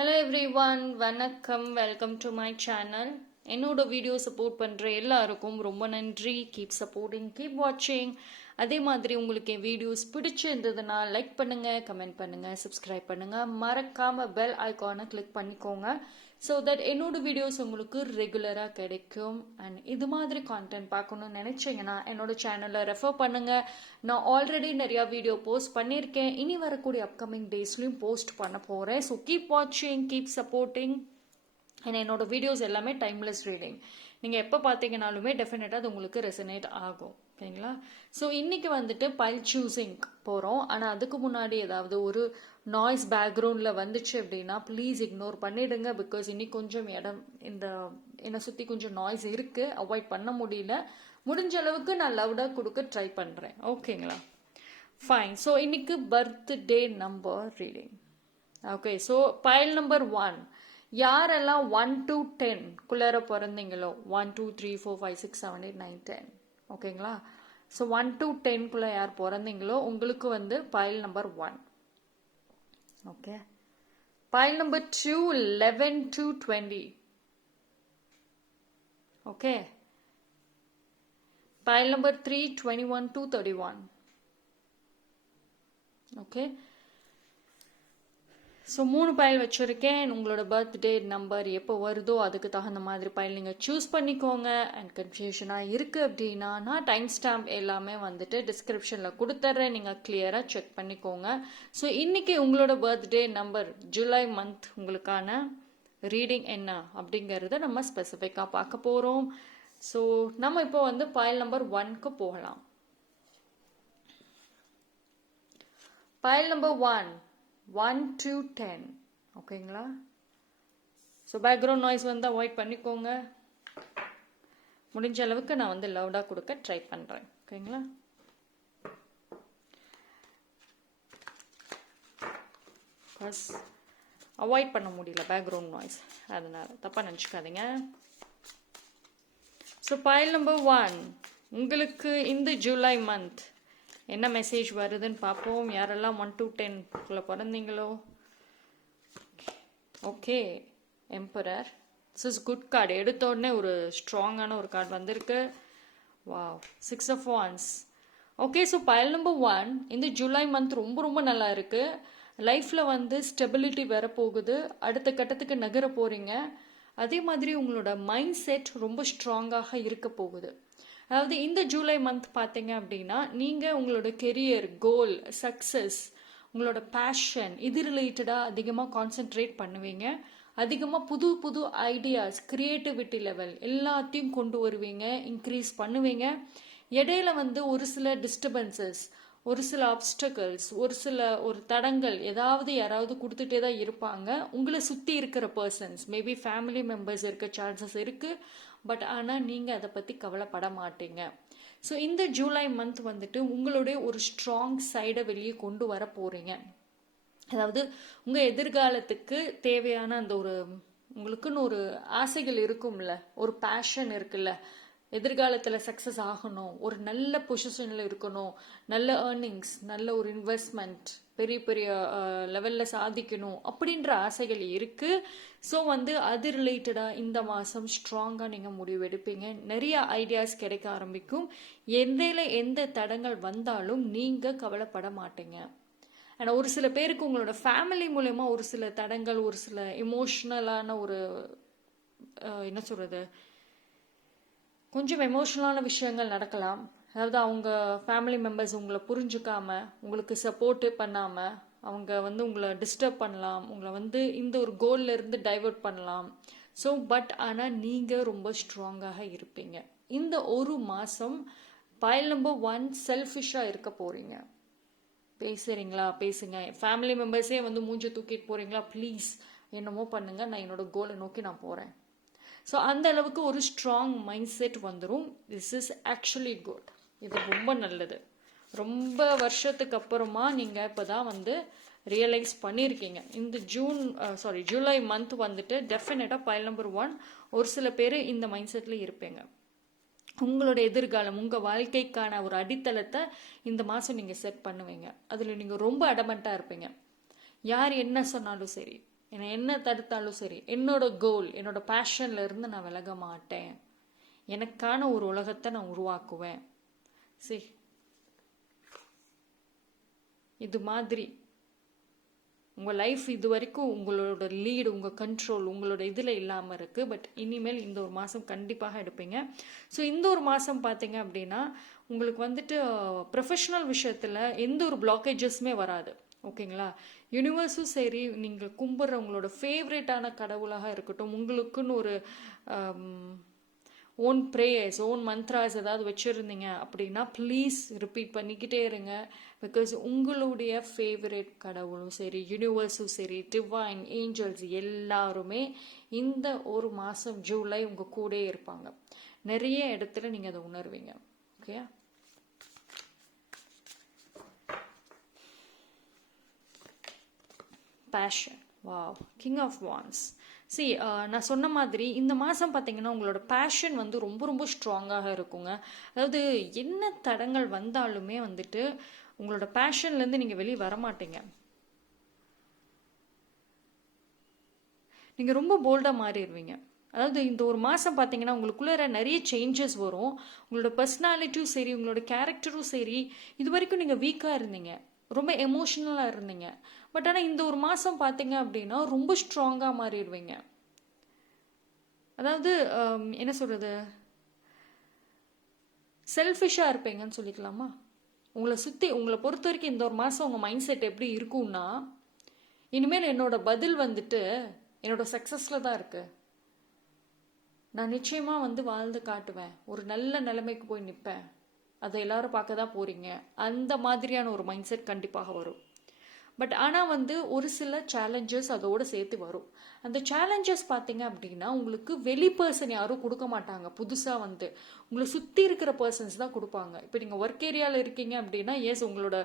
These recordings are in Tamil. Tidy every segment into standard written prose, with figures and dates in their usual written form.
Hello everyone, வணக்கம், வெல்கம் டு மை சேனல். என்னோட வீடியோ சப்போர்ட் பண்ணுற எல்லாருக்கும் ரொம்ப நன்றி. கீப் சப்போர்ட்டிங், கீப் வாட்சிங். அதே மாதிரி உங்களுக்கு என் வீடியோஸ் பிடிச்சிருந்ததுன்னா லைக் பண்ணுங்கள், கமெண்ட் பண்ணுங்கள், சப்ஸ்கிரைப் பண்ணுங்கள். மறக்காமல் பெல் ஐக்கானை கிளிக் பண்ணிக்கோங்க. ஸோ தட் என்னோட வீடியோஸ் உங்களுக்கு ரெகுலராக கிடைக்கும். அண்ட் இது மாதிரி கான்டென்ட் பார்க்கணும்னு நினச்சிங்கன்னா என்னோட சேனலை ரெஃபர் பண்ணுங்கள். நான் ஆல்ரெடி நிறையா வீடியோ போஸ்ட் பண்ணியிருக்கேன். இனி வரக்கூடிய அப்கமிங் டேஸ்லையும் போஸ்ட் பண்ண போகிறேன். ஸோ கீப் வாட்சிங், கீப் சப்போர்ட்டிங். அண்ட் என்னோட வீடியோஸ் எல்லாமே டைம்லெஸ் ரீடிங். நீங்கள் எப்போ பார்த்தீங்கனாலுமே டெஃபினட்டாக அது உங்களுக்கு ரெசனேட் ஆகும். ஓகேங்களா? ஸோ இன்றைக்கி வந்துட்டு பைல் சூஸிங் போகிறோம். ஆனால் அதுக்கு முன்னாடி ஏதாவது ஒரு நாய்ஸ் பேக்ரவுண்டில் வந்துச்சு அப்படின்னா ப்ளீஸ் இக்னோர் பண்ணிவிடுங்க. பிகாஸ் இன்னைக்கு கொஞ்சம் என்னை சுற்றி கொஞ்சம் நாய்ஸ் இருக்குது, அவாய்ட் பண்ண முடியல. முடிஞ்ச அளவுக்கு நான் லவுடாக கொடுக்க ட்ரை பண்ணுறேன். ஓகேங்களா? ஃபைன். ஸோ இன்னைக்கு birthday number reading. Okay, so pile number 1. யாரெல்லாம் 1 to 10 குள்ளார பிறந்தீங்களோ, 1 2 3 4 5 6 7 8 9 10, ஓகேங்களா? ஸோ 1 to 10 குள்ள யார் பிறந்தீங்களோ உங்களுக்கு வந்து file number 1. Okay, file number 2 11 to 20. Okay, file number 3 21 to 31. Okay, so 3 file வச்சுருக்கேன். உங்களோட பர்த்டே நம்பர் எப்போ வருதோ அதுக்கு தகுந்த மாதிரி பைல் நீங்கள் சூஸ் பண்ணிக்கோங்க. அண்ட் கன்ஃபியூஷனாக இருக்குது அப்படின்னா நான் டைம் ஸ்டாம்ப் எல்லாமே வந்துட்டு டிஸ்கிரிப்ஷனில் கொடுத்துட்றேன், நீங்கள் கிளியராக செக் பண்ணிக்கோங்க. ஸோ இன்றைக்கி உங்களோட பர்த்டே நம்பர் ஜூலை மந்த் உங்களுக்கான ரீடிங் என்ன அப்படிங்கிறத நம்ம ஸ்பெசிஃபிக்காக பார்க்க போகிறோம். ஸோ நம்ம இப்போ வந்து பைல் நம்பர் 1க்கு போகலாம். File number 1 to 10. ஓகேங்களா? ஸோ பேக்ரவுண்ட் நாய்ஸ் வந்து அவாய்ட் பண்ணிக்கோங்க. முடிஞ்ச அளவுக்கு நான் வந்து லவுடாக கொடுக்க ட்ரை பண்ணுறேன். ஓகேங்களா? பஸ் அவாய்ட் பண்ண முடியல பேக்ரவுண்ட் நாய்ஸ், அதனால் தப்பாக நினச்சிக்காதீங்க. ஸோ பைல் நம்பர் 1 உங்களுக்கு இந்த ஜூலை மந்த் என்ன மெசேஜ் வருதுன்னு பார்ப்போம். யாரெல்லாம் 1 to 10 குள்ள பிறந்தீங்களோ. Okay, emperor. This is good card. எடுத்த உடனே ஒரு ஸ்ட்ராங்கான ஒரு கார்டு வந்திருக்கு. Wow, 6 of wands. Okay, so pile number 1 இந்த ஜூலை மந்த் ரொம்ப ரொம்ப நல்லா இருக்கு. லைஃப்பில் வந்து ஸ்டெபிலிட்டி வரப்போகுது. அடுத்த கட்டத்துக்கு நகர போகிறீங்க. அதே மாதிரி உங்களோட மைண்ட் செட் ரொம்ப ஸ்ட்ராங்காக இருக்க போகுது. அதாவது இந்த ஜூலை மந்த் பார்த்தீங்க அப்படின்னா நீங்கள் உங்களோட கெரியர், கோல், சக்ஸஸ், உங்களோட பேஷன் இது ரிலேட்டடாக அதிகமாக கான்சென்ட்ரேட் பண்ணுவீங்க. அதிகமாக புது புது ஐடியாஸ், கிரியேட்டிவிட்டி லெவல் எல்லாத்தையும் கொண்டு வருவீங்க, இன்க்ரீஸ் பண்ணுவீங்க. இடையில வந்து ஒரு சில டிஸ்டர்பன்சஸ், ஒரு சில ஆப்ஸ்டக்கிள்ஸ், ஒரு தடங்கள் ஏதாவது யாராவது கொடுத்துட்டே தான் இருப்பாங்க. உங்களை சுற்றி இருக்கிற பர்சன்ஸ், மேபி ஃபேமிலி மெம்பர்ஸ் இருக்க சான்சஸ் இருக்குது. பட் ஆனால் நீங்கள் அதை பற்றி கவலைப்பட மாட்டீங்க. ஸோ இந்த ஜூலை மந்த் வந்துட்டு உங்களுடைய ஒரு ஸ்ட்ராங் சைடை வெளியே கொண்டு வர போகிறீங்க. அதாவது உங்கள் எதிர்காலத்துக்கு தேவையான அந்த உங்களுக்குன்னு ஒரு ஆசைகள் இருக்கும்ல, ஒரு பேஷன் இருக்குல்ல, எதிர்காலத்தில் சக்ஸஸ் ஆகணும், ஒரு நல்ல பொசிஷனில் இருக்கணும், நல்ல ஏர்னிங்ஸ், நல்ல ஒரு இன்வெஸ்ட்மெண்ட், பெரிய பெரிய லெவலில் சாதிக்கணும் அப்படின்ற ஆசைகள் இருக்குது. ஸோ வந்து அது ரிலேட்டடாக இந்த மாதம் ஸ்ட்ராங்காக நீங்கள் முடிவு எடுப்பீங்க. நிறைய ஐடியாஸ் கிடைக்க ஆரம்பிக்கும். எந்த தடங்கள் வந்தாலும் நீங்கள் கவலைப்பட மாட்டீங்க. ஆனால் ஒரு சில பேருக்கு உங்களோட ஃபேமிலி மூலயமா ஒரு சில தடங்கள், ஒரு சில எமோஷ்னலான என்ன சொல்கிறது, கொஞ்சம் எமோஷ்னலான விஷயங்கள் நடக்கலாம். அதாவது அவங்க ஃபேமிலி மெம்பர்ஸ் உங்களை புரிஞ்சுக்காம, உங்களுக்கு சப்போர்ட்டு பண்ணாமல், அவங்க வந்து உங்களை டிஸ்டர்ப் பண்ணலாம், உங்களை வந்து இந்த ஒரு கோல்ல இருந்து டைவர்ட் பண்ணலாம். ஸோ பட் ஆனால் நீங்கள் ரொம்ப ஸ்ட்ராங்காக இருப்பீங்க. இந்த ஒரு மாதம் பைல் நம்பர் 1 செல்ஃபிஷாக இருக்க போகிறீங்க. பேசுகிறீங்களா, பேசுங்க. ஃபேமிலி மெம்பர்ஸே வந்து மூஞ்சி தூக்கிட்டு போகிறீங்களா, ப்ளீஸ் என்னமோ பண்ணுங்க, நான் என்னோட கோலை நோக்கி நான் போகிறேன். ஸோ அந்த அளவுக்கு ஒரு ஸ்ட்ராங் மைண்ட் செட் வந்துடும். This is actually good. இது ரொம்ப நல்லது. ரொம்ப வருஷத்துக்கு அப்புறமா நீங்கள் இப்போ தான் வந்து ரியலைஸ் பண்ணியிருக்கீங்க. இந்த ஜூலை மந்த் வந்துட்டு டெஃபினட்டாக பைல் நம்பர் 1 ஒரு சில பேர் இந்த மைண்ட் செட்டில் இருப்பீங்க. உங்களோட எதிர்காலம், உங்கள் வாழ்க்கைக்கான ஒரு அடித்தளத்தை இந்த மாதம் நீங்கள் செட் பண்ணுவீங்க. அதில் நீங்கள் ரொம்ப அடமெண்ட்டாக இருப்பீங்க. யார் என்ன சொன்னாலும் சரி, என்னை என்ன தடுத்தாலும் சரி, என்னோட கோல், என்னோட பேஷன்ல இருந்து நான் விலக மாட்டேன். எனக்கான ஒரு உலகத்தை நான் உருவாக்குவேன். சரி, இது மாதிரி உங்கள் லைஃப் இது வரைக்கும் உங்களோட லீடு, உங்கள் கண்ட்ரோல் உங்களோட இதில் இல்லாமல் இருக்குது. பட் இனிமேல் இந்த ஒரு மாதம் கண்டிப்பாக எடுப்பீங்க. ஸோ இந்த ஒரு மாதம் பார்த்தீங்க அப்படின்னா உங்களுக்கு வந்துட்டு ப்ரொஃபஷனல் விஷயத்தில் எந்த ஒரு பிளாக்கேஜஸுமே வராது. ஓகேங்களா? யூனிவர்ஸும் சரி, நீங்கள் கும்பிட்ற உங்களோட ஃபேவரேட்டான கடவுளாக இருக்கட்டும், உங்களுக்குன்னு ஒரு ஓன் ப்ரேயர்ஸ், ஓன் மந்த்ராஸ் ஏதாவது வச்சுருந்தீங்க அப்படின்னா ப்ளீஸ் ரிப்பீட் பண்ணிக்கிட்டே இருங்க. பிகாஸ் உங்களுடைய ஃபேவரேட் கடவுளும் சரி, யூனிவர்ஸும் சரி, டிவைன் ஏஞ்சல்ஸ் எல்லாருமே இந்த ஒரு மாதம் ஜூலை உங்கள் கூடயே இருப்பாங்க. நிறைய இடத்துல நீங்கள் அதை உணர்வீங்க. Okay, passion. Wow, king of wands. See, நான் சொன்ன மாதிரி இந்த மாதம் பார்த்தீங்கன்னா உங்களோட பேஷன் வந்து ரொம்ப ரொம்ப ஸ்ட்ராங்காக இருக்குங்க. அதாவது என்ன தடங்கள் வந்தாலுமே வந்துட்டு உங்களோட பேஷன்லேருந்து நீங்கள் வெளியே வர மாட்டீங்க. நீங்கள் ரொம்ப போல்டாக மாறிடுவீங்க. அதாவது இந்த ஒரு மாதம் பார்த்தீங்கன்னா உங்களுக்குள்ளே நிறைய சேஞ்சஸ் வரும். உங்களோட பர்சனாலிட்டியும் சரி, உங்களோட கேரக்டரும் சரி, இது வரைக்கும் நீங்கள் வீக்காக இருந்தீங்க, ரொம்ப எமோஷ்னலாக இருந்தீங்க. பட் ஆனால் இந்த ஒரு மாதம் பார்த்தீங்க அப்படின்னா ரொம்ப ஸ்ட்ராங்காக மாறிடுவீங்க. அதாவது என்ன சொல்கிறது, செல்ஃபிஷாக இருப்பீங்கன்னு சொல்லிக்கலாமா? உங்களை பொறுத்த வரைக்கும் இந்த ஒரு மாதம் உங்கள் மைண்ட் செட் எப்படி இருக்கும்னா, இனிமேல் என்னோட பதில் வந்துட்டு என்னோட சக்ஸஸில் தான் இருக்குது. நான் நிச்சயமாக வந்து வாழ்ந்து காட்டுவேன், ஒரு நல்ல நிலைமைக்கு போய் நிற்பேன், அதை எல்லாரும் பார்க்க தான் போகிறீங்க. அந்த மாதிரியான ஒரு மைண்ட் செட் கண்டிப்பாக வரும். பட் ஆனால் வந்து ஒரு சில சேலஞ்சஸ் அதோடு சேர்த்து வரும். அந்த சேலஞ்சஸ் பார்த்தீங்க அப்படின்னா உங்களுக்கு வெளி பர்சன் யாரும் கொடுக்க மாட்டாங்க. புதுசாக வந்து உங்களை சுற்றி இருக்கிற பர்சன்ஸ் தான் கொடுப்பாங்க. இப்போ நீங்கள் ஒர்க் ஏரியாவில் இருக்கீங்க அப்படின்னா எஸ், உங்களோட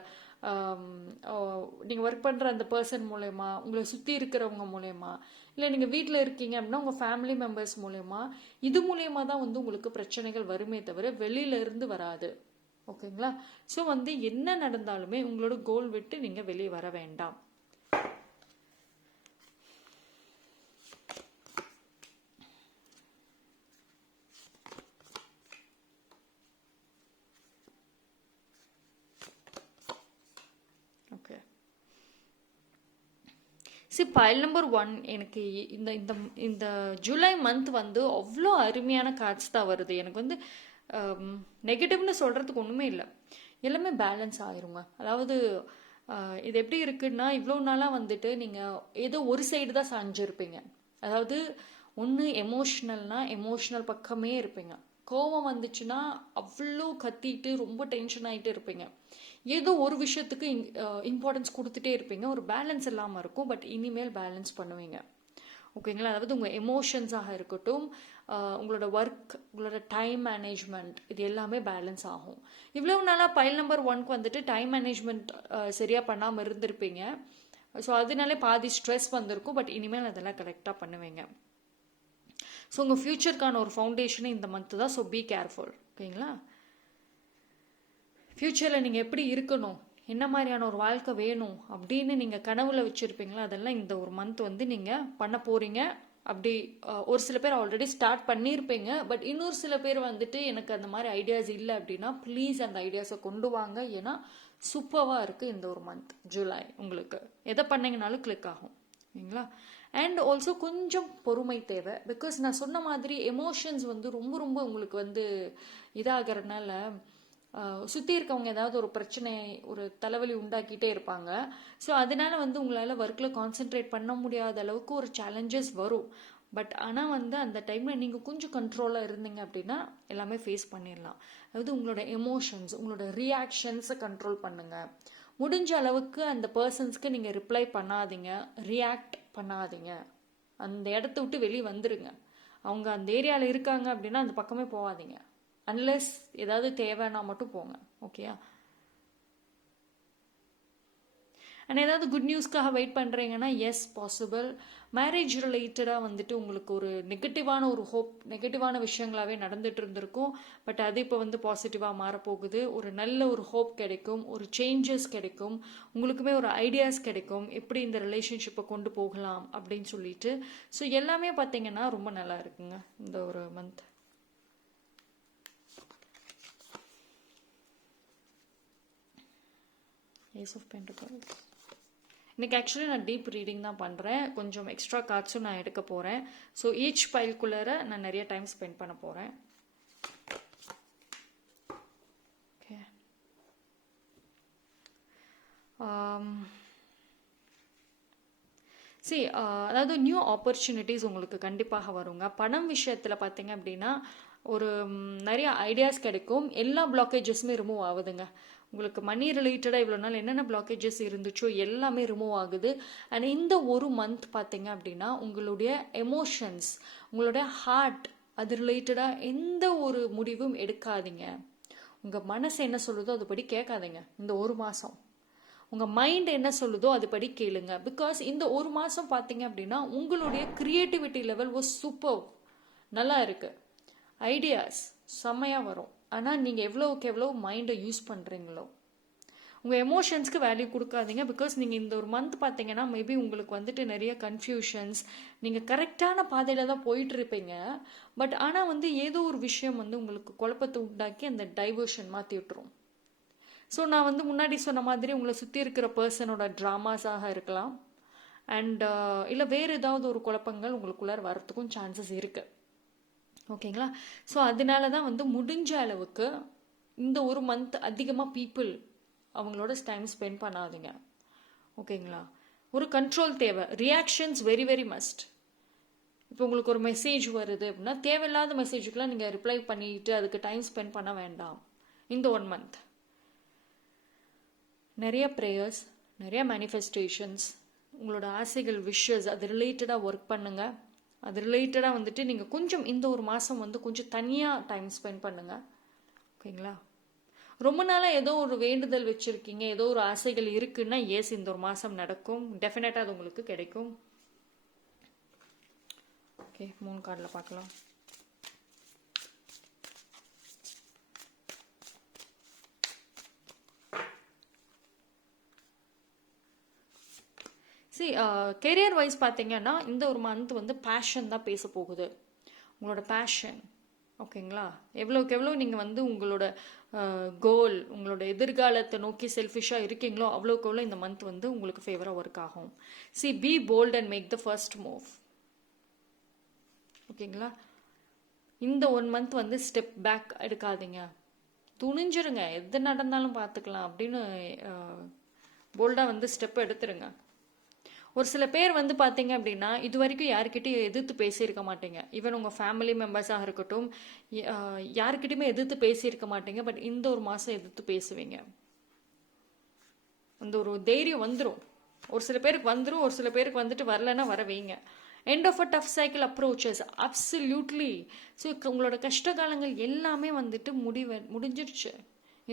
நீங்கள் ஒர்க் பண்ணுற அந்த பர்சன் மூலயமா, உங்களை சுற்றி இருக்கிறவங்க மூலயமா, இல்லை நீங்கள் வீட்டில் இருக்கீங்க அப்படின்னா உங்கள் ஃபேமிலி மெம்பர்ஸ் மூலயமா, இது மூலயமா தான் வந்து உங்களுக்கு பிரச்சனைகள் வருமே தவிர வெளியிலேருந்து வராது. ஓகேங்களா? ஸோ வந்து என்ன நடந்தாலுமே உங்களோட கோல் விட்டு நீங்கள் வெளியே வர வேண்டாம். ஓகே, சரி, பைல் நம்பர் 1 எனக்கு இந்த இந்த இந்த ஜூலை மந்த் வந்து அவ்வளோ அருமையான கார்ட்ஸ் தான் வருது. எனக்கு வந்து நெகட்டிவ்னு சொல்கிறதுக்கு ஒன்றுமே இல்லை, எல்லாமே பேலன்ஸ் ஆயிருங்க. அதாவது இது எப்படி இருக்குன்னா, இவ்வளோ நாளாக வந்துட்டு நீங்கள் ஏதோ ஒரு சைடு தான் சாஞ்சிருப்பீங்க. அதாவது ஒன்று எமோஷ்னல் பக்கமே இருப்பீங்க. கோவம் வந்துச்சுன்னா அவ்வளோ கத்திட்டு ரொம்ப டென்ஷன் ஆகிட்டு இருப்பீங்க. ஏதோ ஒரு விஷயத்துக்கு இம்பார்ட்டன்ஸ் கொடுத்துட்டே இருப்பீங்க. ஒரு பேலன்ஸ் இல்லாமல் இருக்கும். பட் இனிமேல் பேலன்ஸ் பண்ணுவீங்க. ஓகேங்களா? அதாவது உங்கள் எமோஷன்ஸாக இருக்கட்டும், உங்களோட ஒர்க், உங்களோட டைம் மேனேஜ்மெண்ட், இது எல்லாமே பேலன்ஸ் ஆகும். இவ்வளவு நாளாக பைல் நம்பர் 1க்கு வந்துட்டு டைம் மேனேஜ்மெண்ட் சரியாக பண்ணாமல் இருந்திருப்பீங்க. ஸோ அதனாலே பாதி ஸ்ட்ரெஸ் வந்திருக்கும். பட் இனிமேல் அதெல்லாம் கரெக்டாக பண்ணுவீங்க. ஸோ உங்கள் ஃப்யூச்சருக்கான ஒரு ஃபவுண்டேஷனே இந்த மந்த்து தான். So be careful. ஓகேங்களா? ஃப்யூச்சரில் நீங்கள் எப்படி இருக்கணும், என்ன மாதிரியான ஒரு வாழ்க்கை வேணும் அப்படின்னு நீங்கள் கனவுல வச்சுருப்பீங்களா, அதெல்லாம் இந்த ஒரு மந்த் வந்து நீங்கள் பண்ண போகிறீங்க. அப்படி ஒரு சில பேர் ஆல்ரெடி ஸ்டார்ட் பண்ணியிருப்பீங்க. பட் இன்னொரு சில பேர் வந்துட்டு எனக்கு அந்த மாதிரி ஐடியாஸ் இல்லை அப்படின்னா ப்ளீஸ் அந்த ஐடியாஸை கொண்டு வாங்க. ஏன்னா சூப்பராக இருக்குது இந்த ஒரு மந்த் ஜூலை. உங்களுக்கு எதை பண்ணிங்கனாலும் கிளிக் ஆகும். ஓகேங்களா? அண்ட் ஆல்சோ கொஞ்சம் பொறுமை தேவை. பிகாஸ் நான் சொன்ன மாதிரி எமோஷன்ஸ் வந்து ரொம்ப ரொம்ப உங்களுக்கு வந்து இதாகிறதுனால சுற்றி இருக்கவங்க ஏதாவது ஒரு பிரச்சனை, ஒரு தலைவலி உண்டாக்கிட்டே இருப்பாங்க. ஸோ அதனால வந்து உங்களால் ஒர்க்கில் கான்சென்ட்ரேட் பண்ண முடியாத அளவுக்கு ஒரு சேலஞ்சஸ் வரும். பட் ஆனால் வந்து அந்த டைமில் நீங்கள் கொஞ்சம் கண்ட்ரோலாக இருந்தீங்க அப்படின்னா எல்லாமே ஃபேஸ் பண்ணிடலாம். அதாவது உங்களோட எமோஷன்ஸ், உங்களோட ரியாக்ஷன்ஸை கண்ட்ரோல் பண்ணுங்கள். முடிஞ்ச அளவுக்கு அந்த பர்சன்ஸ்க்கு நீங்கள் ரிப்ளை பண்ணாதீங்க, ரியாக்ட் பண்ணாதீங்க. அந்த இடத்த விட்டு வெளியே வந்துடுங்க. அவங்க அந்த ஏரியாவில் இருக்காங்க அப்படின்னா அந்த பக்கமே போகாதீங்க. அன்லெஸ் ஏதாவது தேவைன்னா மட்டும் போங்க. ஓகேயா? அண்ட் ஏதாவது குட் நியூஸ்க்காக வெயிட் பண்ணுறீங்கன்னா எஸ் பாசிபிள். மேரேஜ் ரிலேட்டடாக வந்துட்டு உங்களுக்கு ஒரு நெகட்டிவான ஒரு ஹோப், நெகட்டிவான விஷயங்களாகவே நடந்துட்டு இருந்திருக்கும். பட் அது இப்போ வந்து பாசிட்டிவாக மாறப்போகுது. ஒரு நல்ல ஒரு ஹோப் கிடைக்கும், ஒரு சேஞ்சஸ் கிடைக்கும், உங்களுக்குமே ஒரு ஐடியாஸ் கிடைக்கும் எப்படி இந்த ரிலேஷன்ஷிப்பை கொண்டு போகலாம் அப்படின்னு சொல்லிட்டு. ஸோ எல்லாமே பார்த்தீங்கன்னா ரொம்ப நல்லா இருக்குங்க இந்த ஒரு மந்த். Ace of பென்டபிள்ஸ். இன்றைக்கி ஆக்சுவலி நான் டீப் ரீடிங் தான் பண்ணுறேன். கொஞ்சம் எக்ஸ்ட்ரா கார்ட்ஸும் நான் எடுக்க போகிறேன். ஸோ ஈச் பைல்குள்ளே நான் நிறைய டைம் ஸ்பெண்ட் பண்ண போகிறேன். ஓகே. அதாவது நியூ ஆப்பர்ச்சுனிட்டிஸ் உங்களுக்கு கண்டிப்பாக வருங்க. பணம் விஷயத்தில் பார்த்தீங்க அப்படின்னா ஒரு நிறைய ஐடியாஸ் கிடைக்கும். எல்லா பிளாக்கேஜஸுமே ரிமூவ் ஆகுதுங்க. உங்களுக்கு மணி ரிலேட்டடாக இவ்வளோ நாள் என்னென்ன பிளாக்கேஜஸ் இருந்துச்சோ எல்லாமே ரிமூவ் ஆகுது. அண்ட் இந்த ஒரு மந்த் பார்த்தீங்க அப்படின்னா உங்களுடைய எமோஷன்ஸ், உங்களுடைய ஹார்ட், அது ரிலேட்டடாக எந்த ஒரு முடிவும் எடுக்காதீங்க. உங்கள் மனசு என்ன சொல்லுதோ அதுபடி கேட்காதீங்க இந்த ஒரு மாதம். உங்கள் மைண்ட் என்ன சொல்லுதோ அதுபடி கேளுங்க. பிகாஸ் இந்த ஒரு மாதம் பார்த்தீங்க அப்படின்னா உங்களுடைய க்ரியேட்டிவிட்டி லெவல் வாஸ் சூப்பர், நல்லா இருக்குது, ஐடியாஸ் செம்மையாக வரும். ஆனால் நீங்கள் எவ்வளோக்கு எவ்வளோ மைண்டை யூஸ் பண்ணுறீங்களோ. உங்கள் எமோஷன்ஸ்க்கு வேல்யூ கொடுக்காதீங்க. பிகாஸ் நீங்கள் இந்த ஒரு மந்த் பார்த்தீங்கன்னா மேபி உங்களுக்கு வந்துட்டு நிறைய கன்ஃபியூஷன்ஸ், நீங்கள் கரெக்டான பாதையில் தான் போயிட்டு இருப்பீங்க. பட் ஆனால் வந்து ஏதோ ஒரு விஷயம் வந்து உங்களுக்கு குழப்பத்தை உண்டாக்கி அந்த டைவர்ஷன் மாற்றி விட்டுரும். ஸோ நான் வந்து முன்னாடி சொன்ன மாதிரி உங்களை சுற்றி இருக்கிற பர்சனோட ட்ராமாஸாக இருக்கலாம். அண்ட் இல்லை வேறு ஏதாவது ஒரு குழப்பங்கள் உங்களுக்குள்ளார வரத்துக்கும் சான்சஸ் இருக்குது. ஓகேங்களா? ஸோ அதனால தான் வந்து முடிஞ்ச அளவுக்கு இந்த ஒரு மந்த் அதிகமாக பீப்புள் அவங்களோட டைம் ஸ்பெண்ட் பண்ணாதீங்க. ஓகேங்களா? ஒரு கண்ட்ரோல் தேவை. Reactions very very must. இப்போ உங்களுக்கு ஒரு மெசேஜ் வருது அப்படின்னா தேவையில்லாத மெசேஜுக்கெலாம் நீங்கள் ரிப்ளை பண்ணிட்டு அதுக்கு டைம் ஸ்பெண்ட் பண்ண வேண்டாம் இந்த 1 மந்த். நிறைய ப்ரேயர்ஸ், நிறைய மேனிஃபெஸ்டேஷன்ஸ், உங்களோட ஆசைகள், விஷஸ் அது ரிலேட்டடாக ஒர்க் பண்ணுங்கள். அது ரிலேட்டடாக வந்துட்டு நீங்கள் கொஞ்சம் இந்த ஒரு மாதம் வந்து கொஞ்சம் தனியாக டைம் ஸ்பெண்ட் பண்ணுங்கள். ஓகேங்களா? ரொம்ப நாளாக ஏதோ ஒரு வேண்டுதல் வச்சுருக்கீங்க, ஏதோ ஒரு ஆசைகள் இருக்குன்னா எஸ் இந்த ஒரு மாதம் நடக்கும். டெஃபினட்டாக அது உங்களுக்கு கிடைக்கும். ஓகே, 3 கார்டில் பார்க்கலாம். கெரியர் வைஸ் பார்த்தீங்கன்னா இந்த ஒரு மந்த் வந்து பேஷன் தான் பேச போகுது. உங்களோட பேஷன், ஓகேங்களா? எவ்வளோக்கு எவ்வளோ நீங்கள் வந்து உங்களோட கோல், உங்களோட எதிர்காலத்தை நோக்கி செல்ஃபிஷாக இருக்கீங்களோ அவ்வளோக்கு எவ்வளோ இந்த மந்த் வந்து உங்களுக்கு ஃபேவராக ஒர்க் ஆகும். Be bold and make the first move. ஓகேங்களா? இந்த 1 மந்த் வந்து ஸ்டெப் பேக் எடுக்காதீங்க. துணிஞ்சிருங்க, எது நடந்தாலும் பார்த்துக்கலாம் அப்படின்னு போல்டாக வந்து ஸ்டெப் எடுத்துருங்க. ஒரு சில பேர் வந்து பார்த்தீங்க அப்படின்னா இது வரைக்கும் யாருக்கிட்டையும் எதிர்த்து பேசியிருக்க மாட்டீங்க. ஈவன் உங்கள் ஃபேமிலி மெம்பர்ஸாக இருக்கட்டும், யாருக்கிட்டையுமே எதிர்த்து பேசியிருக்க மாட்டீங்க. பட் இந்த ஒரு மாதம் எதிர்த்து பேசுவீங்க. அந்த ஒரு தைரியம் வந்துடும். ஒரு சில பேருக்கு வந்துடும், ஒரு சில பேருக்கு வந்துட்டு வரலன்னா வர வைங்க. End of a tough cycle approaches absolutely. So உங்களோட கஷ்ட காலங்கள் எல்லாமே வந்துட்டு முடிஞ்சிருச்சு.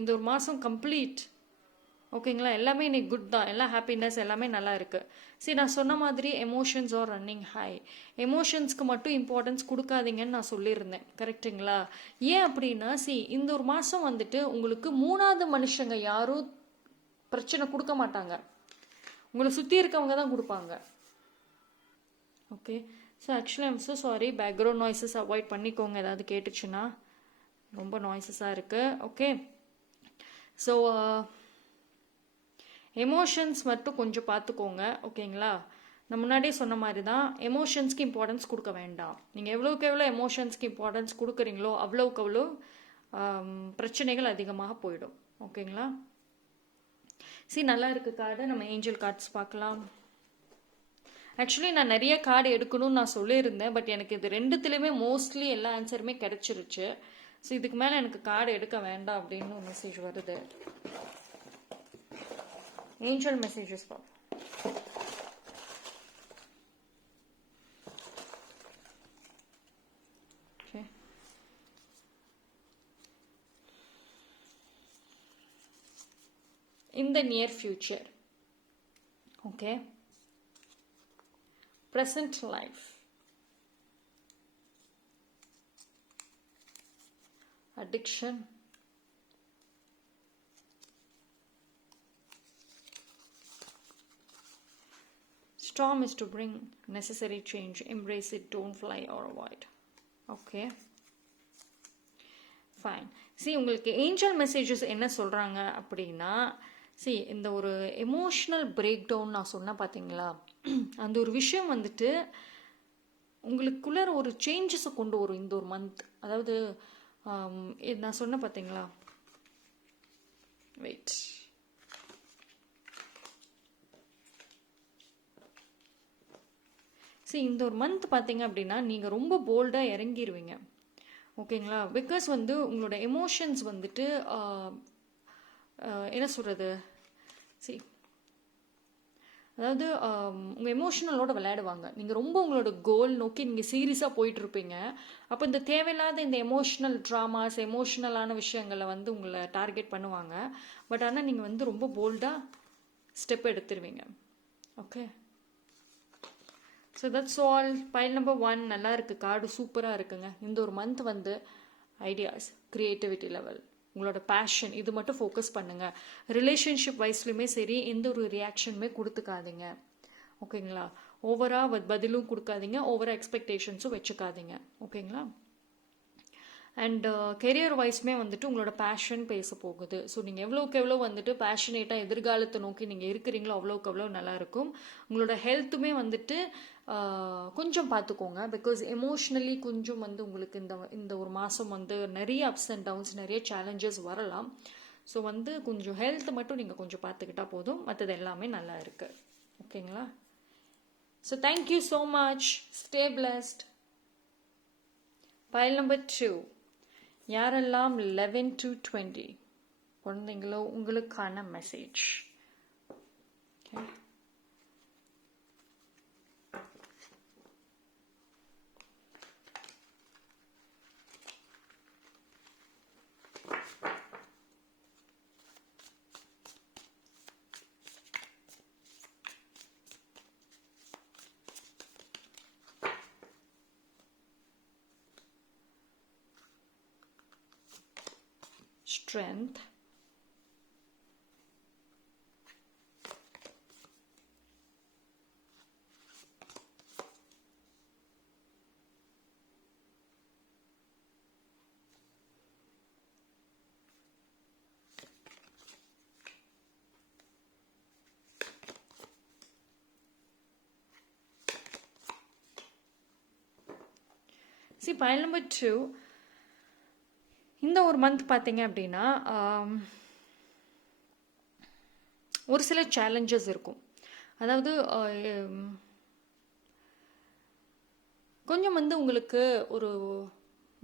இந்த ஒரு மாதம் கம்ப்ளீட். ஓகேங்களா? எல்லாமே இன்னைக்கு குட் தான், எல்லாம் ஹாப்பினஸ், எல்லாமே நல்லா இருக்குது. நான் சொன்ன மாதிரி எமோஷன்ஸ் ஆர் ரன்னிங் ஹை. எமோஷன்ஸ்க்கு மட்டும் இம்பார்ட்டன்ஸ் கொடுக்காதீங்கன்னு நான் சொல்லியிருந்தேன், கரெக்டுங்களா? ஏன் அப்படின்னா இந்த ஒரு மாதம் வந்துட்டு உங்களுக்கு 3வது மனுஷங்க யாரும் பிரச்சனை கொடுக்க மாட்டாங்க, உங்களை சுற்றி இருக்கவங்க தான் கொடுப்பாங்க. Okay, actually I'm so sorry, background noises avoid பண்ணிக்கோங்க. ஏதாவது கேட்டுச்சுன்னா, ரொம்ப நாய்ஸஸாக இருக்குது. ஓகே, ஸோ எமோஷன்ஸ் மட்டும் கொஞ்சம் பார்த்துக்கோங்க. ஓகேங்களா? நான் முன்னாடியே சொன்ன மாதிரி தான், எமோஷன்ஸ்க்கு இம்பார்ட்டன்ஸ் கொடுக்க வேண்டாம். நீங்கள் எவ்வளோக்கு எவ்வளோ எமோஷன்ஸ்க்கு இம்பார்ட்டன்ஸ் கொடுக்குறீங்களோ அவ்வளோக்கு அவ்வளோ பிரச்சனைகள் அதிகமாக போயிடும். ஓகேங்களா? நல்லா இருக்குது கார்டு. நம்ம ஏஞ்சல் கார்ட்ஸ் பார்க்கலாம். ஆக்சுவலி நான் நிறைய கார்டு எடுக்கணும்னு நான் சொல்லியிருந்தேன். பட் எனக்கு இது 2த்துலேயுமே மோஸ்ட்லி எல்லா ஆன்சருமே கிடச்சிருச்சு. இதுக்கு மேலே எனக்கு கார்டு எடுக்க வேண்டாம் அப்படின்னு ஒரு மெசேஜ் வருது. Angel messages for okay. In the near future, Okay. Present life. Addiction. Storm is to bring necessary change. Embrace it, don't fly or avoid. Okay. Fine. See, உங்களுக்கு ஏஞ்சல் மெசேஜஸ் என்ன சொல்கிறாங்க அப்படின்னா, see இந்த ஒரு எமோஷ்னல் பிரேக் டவுன் நான் சொன்னேன் பார்த்தீங்களா, அந்த ஒரு விஷயம் வந்துட்டு உங்களுக்குள்ள ஒரு சேஞ்சஸை கொண்டு வரும் இந்த ஒரு மந்த். அதாவது நான் சொன்னேன் பார்த்தீங்களா, வெயிட், சரி இந்த ஒரு மந்த் பார்த்தீங்க அப்படின்னா நீங்கள் ரொம்ப போல்டாக இறங்கிடுவீங்க. ஓகேங்களா? பிகாஸ் வந்து உங்களோட எமோஷன்ஸ் வந்துட்டு என்ன சொல்கிறது, சரி அதாவது உங்கள் எமோஷனலோட விளையாடுவாங்க. நீங்கள் ரொம்ப உங்களோட கோல் நோக்கி நீங்கள் சீரியஸாக போயிட்டுருப்பீங்க. அப்போ இந்த தேவையில்லாத இந்த எமோஷ்னல் ட்ராமாஸ், எமோஷ்னலான விஷயங்களை வந்து உங்களை டார்கெட் பண்ணுவாங்க. பட் ஆனால் நீங்கள் வந்து ரொம்ப போல்டாக ஸ்டெப் எடுத்துருவீங்க. Okay, so that's all. Pile number 1 நல்லா இருக்குது, கார்டு சூப்பராக இருக்குங்க. இந்த ஒரு மந்த் வந்து ஐடியாஸ், க்ரியேட்டிவிட்டி லெவல், உங்களோட பேஷன், இது மட்டும் ஃபோக்கஸ் பண்ணுங்கள். ரிலேஷன்ஷிப் வைஸ்லையுமே சரி, எந்த ஒரு ரியாக்ஷனுமே கொடுத்துக்காதீங்க. ஓகேங்களா? ஓவராக பதிலும் கொடுக்காதீங்க, ஓவராக எக்ஸ்பெக்டேஷன்ஸும் வச்சுக்காதீங்க. ஓகேங்களா? அண்ட் கெரியர் வைஸ்மே வந்துட்டு உங்களோட பேஷன் பேச போகுது. ஸோ நீங்கள் எவ்வளோக்கு எவ்வளோ வந்துட்டு பேஷனேட்டாக எதிர்காலத்தை நோக்கி நீங்கள் இருக்கிறீங்களோ அவ்வளோக்கு அவ்வளோ நல்லாயிருக்கும். உங்களோட ஹெல்த்துமே வந்துட்டு கொஞ்சம் பார்த்துக்கோங்க. பிகாஸ் எமோஷ்னலி கொஞ்சம் வந்து உங்களுக்கு இந்த ஒரு மாதம் வந்து நிறைய அப்ஸ் அண்ட் டவுன்ஸ், நிறைய சேலஞ்சஸ் வரலாம். ஸோ வந்து கொஞ்சம் ஹெல்த் மட்டும் நீங்கள் கொஞ்சம் பார்த்துக்கிட்டா போதும், மற்றது எல்லாமே நல்லா இருக்குது. ஓகேங்களா? So thank you so much. Stay blessed. File number 2, யாரெல்லாம் 11 to 20 குழந்தைங்களோ உங்களுக்கான message. Okay, strength, see pile number 2. இந்த ஒரு மந்த் பார்த்தீங்க அப்படின்னா ஒரு சில சேலஞ்சஸ் இருக்கும். அதாவது கொஞ்சம் வந்து உங்களுக்கு ஒரு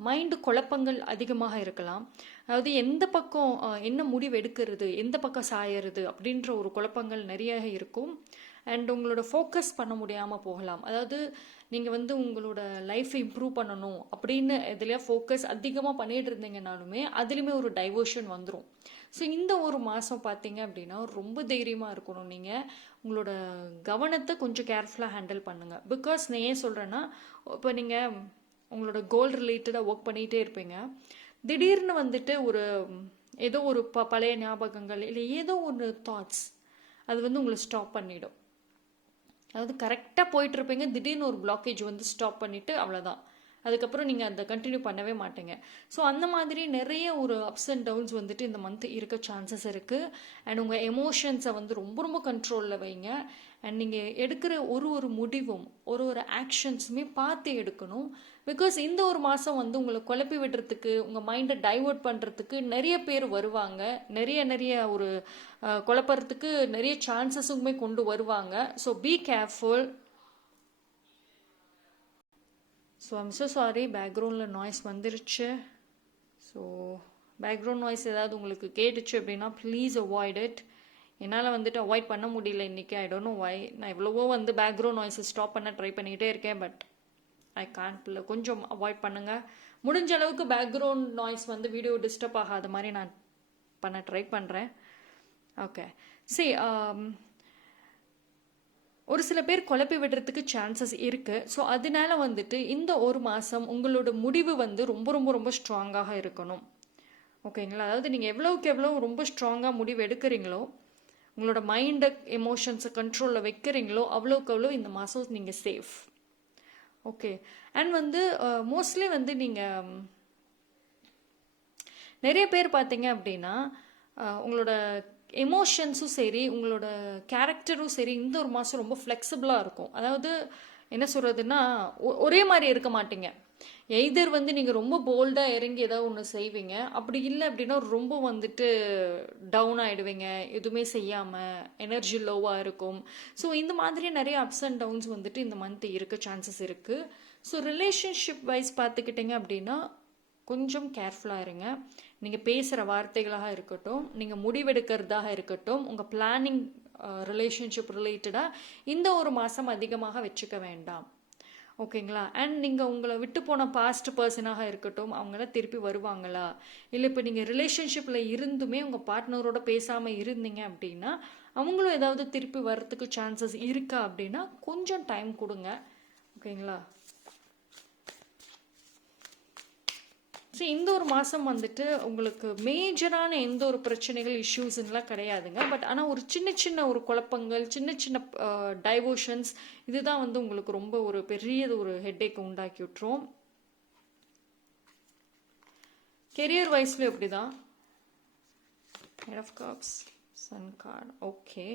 மைண்டு குழப்பங்கள் அதிகமாக இருக்கலாம். அதாவது எந்த பக்கம் என்ன முடிவு எடுக்கிறது, எந்த பக்கம் சாயறது அப்படின்ற ஒரு குழப்பங்கள் நிறைய இருக்கும். அண்ட் உங்களோட ஃபோக்கஸ் பண்ண முடியாமல் போகலாம். அதாவது நீங்கள் வந்து உங்களோட லைஃப்பை இம்ப்ரூவ் பண்ணணும் அப்படின்னு எதுலையா ஃபோக்கஸ் அதிகமாக பண்ணிகிட்டு இருந்தீங்கனாலுமே அதுலேயுமே ஒரு டைவர்ஷன் வந்துடும். ஸோ இந்த ஒரு மாதம் பார்த்தீங்க அப்படின்னா ரொம்ப தைரியமாக இருக்கணும். நீங்கள் உங்களோட கவனத்தை கொஞ்சம் கேர்ஃபுல்லாக ஹேண்டில் பண்ணுங்கள். பிகாஸ் நான் ஏன் சொல்கிறேன்னா, இப்போ நீங்கள் உங்களோட கோல் ரிலேட்டடாக ஒர்க் பண்ணிகிட்டே இருப்பீங்க. திடீர்னு வந்துட்டு ஒரு ஏதோ ஒரு பழைய ஞாபகங்கள் இல்லை ஏதோ ஒரு தாட்ஸ் அது வந்து உங்களை ஸ்டாப் பண்ணிடும். அதாவது கரெக்டாக போயிட்டுருப்பீங்க, திடீர்னு ஒரு பிளாக்கேஜ் வந்து ஸ்டாப் பண்ணிவிட்டு அவ்வளோதான். அதுக்கப்புறம் நீங்கள் அதை கண்டினியூ பண்ணவே மாட்டீங்க. ஸோ அந்த மாதிரி நிறைய ஒரு அப்ஸ் அண்ட் டவுன்ஸ் வந்துட்டு இந்த மந்த் இருக்க சான்சஸ் இருக்குது. அண்ட் உங்கள் எமோஷன்ஸை வந்து ரொம்ப ரொம்ப கண்ட்ரோலில் வைங்க. அண்ட் நீங்கள் எடுக்கிற ஒரு முடிவும் ஒரு ஆக்ஷன்ஸுமே பார்த்து எடுக்கணும். பிகாஸ் இந்த ஒரு மாதம் வந்து உங்களை குழப்பி விடுறதுக்கு, உங்கள் மைண்டை டைவர்ட் பண்ணுறதுக்கு நிறைய பேர் வருவாங்க. நிறைய ஒரு குழப்பறதுக்கு நிறைய சான்சஸுமே கொண்டு வருவாங்க. So be careful. So I'm so sorry, பேக்ரவுண்டில் நாய்ஸ் வந்துருச்சு. ஸோ பேக்ரவுண்ட் நாய்ஸ் ஏதாவது உங்களுக்கு கேட்டுச்சு அப்படின்னா ப்ளீஸ் அவாய்ட் இட். என்னால் வந்துட்டு அவாய்ட் பண்ண முடியல இன்றைக்கி. I don't know why. நான் எவ்வளவோ வந்து பேக்ரவுண்ட் நாய்ஸை ஸ்டாப் பண்ண ட்ரை பண்ணிக்கிட்டே இருக்கேன், பட் ஐ கான்ட். கொஞ்சம் அவாய்ட் பண்ணுங்கள். முடிஞ்ச அளவுக்கு பேக்ரவுண்ட் நாய்ஸ் வந்து வீடியோ டிஸ்டர்ப் ஆகாத மாதிரி நான் பண்ண ட்ரை பண்ணுறேன். ஓகே, சரி ஒரு சில பேர் குழப்பி விடுறதுக்கு சான்சஸ் இருக்குது. ஸோ அதனால வந்துட்டு இந்த ஒரு மாதம் உங்களோட முடிவு வந்து ரொம்ப ரொம்ப ரொம்ப ஸ்ட்ராங்காக இருக்கணும். ஓகேங்களா? அதாவது நீங்கள் எவ்வளோக்கு எவ்வளோ ரொம்ப ஸ்ட்ராங்காக முடிவு எடுக்கிறீங்களோ, உங்களோட மைண்டை எமோஷன்ஸை கண்ட்ரோலில் வைக்கிறீங்களோ, அவ்வளோக்கு அவ்வளோ இந்த மாதம் நீங்கள் சேஃப். ஓகே. அண்ட் வந்து மோஸ்ட்லி வந்து நீங்கள் நிறைய பேர் பார்த்தீங்க அப்படின்னா உங்களோட எமோஷன்ஸும் சரி, உங்களோட கேரக்டரும் சரி, இந்த ஒரு மாதம் ரொம்ப ஃப்ளெக்சிபிளாக இருக்கும். அதாவது என்ன சொல்கிறதுன்னா, ஒரே மாதிரி இருக்க மாட்டீங்க. எய்தர் வந்து நீங்கள் ரொம்ப போல்டாக இறங்கி ஏதாவது ஒன்று செய்வீங்க, அப்படி இல்லை அப்படின்னா ரொம்ப வந்துட்டு டவுன் ஆகிடுவீங்க, எதுவுமே செய்யாமல் எனர்ஜி லோவாக இருக்கும். ஸோ இந்த மாதிரி நிறைய அப்ஸ் அண்ட் டவுன்ஸ் வந்துட்டு இந்த மந்த் இருக்க சான்சஸ் இருக்குது. ஸோ ரிலேஷன்ஷிப் வைஸ் பார்த்துக்கிட்டிங்க அப்படின்னா கொஞ்சம் கேர்ஃபுல்லாக இருங்க. நீங்கள் பேசுகிற வார்த்தைகளாக இருக்கட்டும், நீங்கள் முடிவெடுக்கிறதாக இருக்கட்டும், உங்கள் பிளானிங் ரிலேஷன்ஷிப் ரிலேட்டடாக இந்த ஒரு மாதம் அதிகமாக வச்சுக்க வேண்டாம். ஓகேங்களா? அண்ட் நீங்கள் உங்களை விட்டு போன பாஸ்ட் பர்சனாக இருக்கட்டும், அவங்களாம் திருப்பி வருவாங்களா, இல்லை இப்போ நீங்கள் ரிலேஷன்ஷிப்பில் இருந்துமே உங்கள் பார்ட்னரோட பேசாமல் இருந்தீங்க அப்படின்னா அவங்களும் ஏதாவது திருப்பி வர்றதுக்கு சான்சஸ் இருக்கா அப்படின்னா கொஞ்சம் டைம் கொடுங்க. ஓகேங்களா? ஸோ இந்த ஒரு மாதம் வந்துட்டு உங்களுக்கு மேஜரான எந்த ஒரு பிரச்சனைகள் இஷ்யூஸ்லாம் கிடையாதுங்க. பட் ஆனால் ஒரு சின்ன சின்ன ஒரு குழப்பங்கள், சின்ன சின்ன டைவர்ஷன்ஸ், இதுதான் வந்து உங்களுக்கு ரொம்ப ஒரு பெரிய ஒரு ஹெட்டேக் உண்டாக்கி விட்டுரும். கெரியர் வைஸ்ல எப்படி தான் eight of cups, sun card, okay,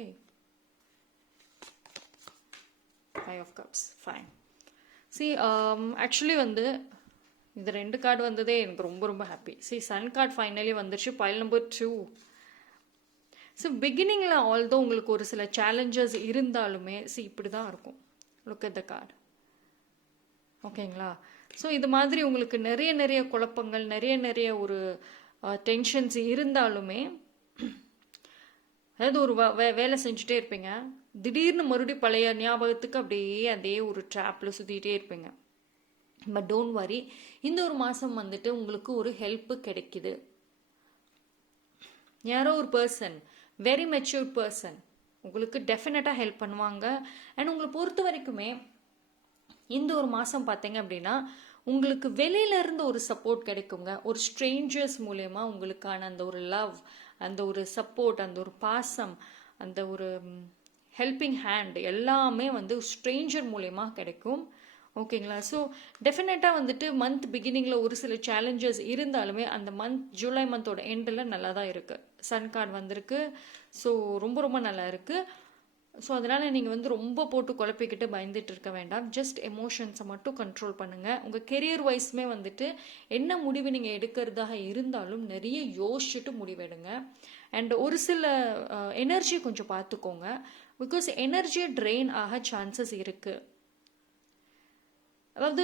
five of cups, fine. See actually வந்து இந்த 2 கார்டு வந்ததே எனக்கு ரொம்ப ரொம்ப ஹாப்பி. சன் கார்டு ஃபைனலி வந்துருச்சு, பைல் நம்பர் 2. ஸோ பிகினிங்கில் ஆல்தோ உங்களுக்கு ஒரு சில சேலஞ்சஸ் இருந்தாலுமே இப்படி தான் இருக்கும். Look at the card. ஓகேங்களா? ஸோ இது மாதிரி உங்களுக்கு நிறைய நிறைய குழப்பங்கள், நிறைய ஒரு டென்ஷன்ஸ் இருந்தாலுமே, அதாவது ஒரு வேலை செஞ்சுட்டே இருப்பீங்க, திடீர்னு மறுபடியும் பழைய ஞாபகத்துக்கு அப்படியே அதே ஒரு ட்ராப்பில் சுற்றிக்கிட்டே இருப்பீங்க. பட் டோன்ட் வரி, இந்த ஒரு மாதம் வந்துட்டு உங்களுக்கு ஒரு ஹெல்ப்பு கிடைக்குது. யாரோ ஒரு பர்சன், வெரி மெச்சூர்ட் பர்சன் உங்களுக்கு டெஃபினட்டாக ஹெல்ப் பண்ணுவாங்க. அண்ட் உங்களை பொறுத்த வரைக்குமே இந்த ஒரு மாதம் பார்த்தீங்க அப்படின்னா உங்களுக்கு வெளியிலேருந்து ஒரு சப்போர்ட் கிடைக்குங்க. ஒரு ஸ்ட்ரேஞ்சர்ஸ் மூலயமா உங்களுக்கான அந்த ஒரு லவ், அந்த ஒரு சப்போர்ட், அந்த ஒரு பாசம், அந்த ஒரு ஹெல்பிங் ஹேண்ட் எல்லாமே வந்து ஸ்ட்ரேஞ்சர் மூலயமா கிடைக்கும். ஓகேங்களா? ஸோ டெஃபினட்டாக வந்துட்டு மந்த் பிகினிங்கில் ஒரு சில சேலஞ்சஸ் இருந்தாலுமே அந்த ஜூலை மந்தோட எண்டில் நல்லா தான் இருக்குது. சன் கார்டு வந்திருக்கு. ஸோ ரொம்ப ரொம்ப நல்லா இருக்குது. ஸோ அதனால் நீங்கள் வந்து ரொம்ப போட்டு குழப்பிக்கிட்டு பயந்துட்டு இருக்க வேண்டாம். ஜஸ்ட் எமோஷன்ஸை மட்டும் கண்ட்ரோல் பண்ணுங்கள். உங்கள் கெரியர் வைஸ்மே வந்துட்டு என்ன முடிவு நீங்கள் எடுக்கிறதாக இருந்தாலும் நிறைய யோசிச்சுட்டு முடிவெடுங்க. அண்ட் ஒரு சில எனர்ஜி கொஞ்சம் பார்த்துக்கோங்க. பிகாஸ் எனர்ஜி ட்ரெயின் ஆக சான்சஸ் இருக்குது. அதாவது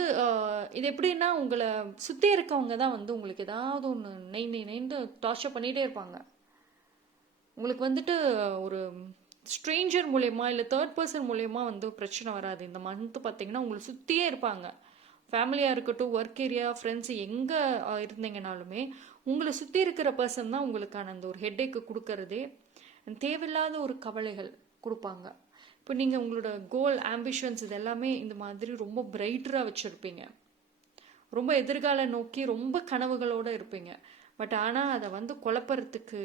இது எப்படின்னா உங்களை சுற்றி இருக்கவங்க தான் வந்து உங்களுக்கு ஏதாவது ஒன்று நெய்ந்து டார்ச்சர் பண்ணிகிட்டே இருப்பாங்க. உங்களுக்கு வந்துட்டு ஒரு ஸ்ட்ரேஞ்சர் மூலயமா இல்லை தேர்ட் பர்சன் மூலயமா வந்து பிரச்சனை வராது. இந்த மந்த் பார்த்தீங்கன்னா உங்களை சுற்றியே இருப்பாங்க. ஃபேமிலியாக இருக்கட்டும், ஒர்க் ஏரியா, ஃப்ரெண்ட்ஸ், எங்கே இருந்தீங்கனாலுமே உங்களை சுற்றி இருக்கிற பர்சன் தான் உங்களுக்கான அந்த ஒரு ஹெட்டேக்கு கொடுக்கறதே. தேவையில்லாத ஒரு கவலைகள் கொடுப்பாங்க. இப்போ நீங்கள் உங்களோட கோல், ஆம்பிஷன்ஸ் இது எல்லாமே இந்த மாதிரி ரொம்ப பிரைட்டராக வச்சுருப்பீங்க. ரொம்ப எதிர்கால நோக்கி ரொம்ப கனவுகளோடு இருப்பீங்க. பட் ஆனால் அதை வந்து குழப்பறதுக்கு,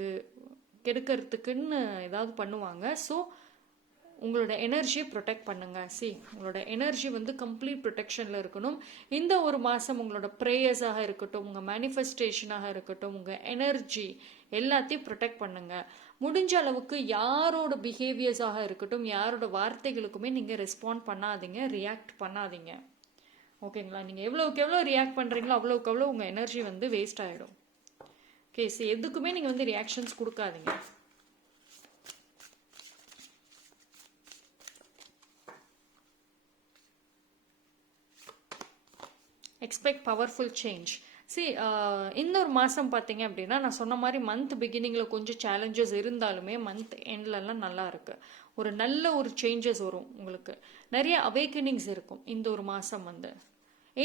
கெடுக்கிறதுக்குன்னு ஏதாவது பண்ணுவாங்க. ஸோ உங்களோட எனர்ஜியை ப்ரொடெக்ட் பண்ணுங்க. உங்களோட எனர்ஜி வந்து கம்ப்ளீட் ப்ரொடெக்ஷனில் இருக்கணும். இந்த ஒரு மாதம் உங்களோட ப்ரேயர்ஸாக இருக்கட்டும், உங்கள் மேனிஃபெஸ்டேஷனாக இருக்கட்டும், உங்கள் எனர்ஜி எல்லாத்தையும் ப்ரொடெக்ட் பண்ணுங்க. முடிஞ்ச அளவுக்கு யாரோட பிஹேவியர்ஸாக இருக்கட்டும், யாரோட வார்த்தைகளுக்குமே நீங்கள் ரெஸ்பாண்ட் பண்ணாதீங்க, ரியாக்ட் பண்ணாதீங்க. ஓகேங்களா? நீங்கள் எவ்வளோக்கு எவ்வளோ ரியாக்ட் பண்ணுறீங்களோ அவ்வளோக்கு அவ்வளோ உங்கள் எனர்ஜி வந்து வேஸ்ட் ஆகிடும். ஓகே, எதுக்குமே நீங்கள் வந்து ரியாக்ஷன்ஸ் கொடுக்காதீங்க. Expect powerful change. இந்த ஒரு மாதம் பார்த்தீங்க அப்படின்னா நான் சொன்ன மாதிரி மந்த் பிகினிங்கில் கொஞ்சம் சேலஞ்சஸ் இருந்தாலுமே மந்த் எண்ட்லலாம் நல்லா இருக்குது. ஒரு நல்ல ஒரு சேஞ்சஸ் வரும். உங்களுக்கு நிறைய அவேக்கனிங்ஸ் இருக்கும். இந்த ஒரு மாதம் வந்து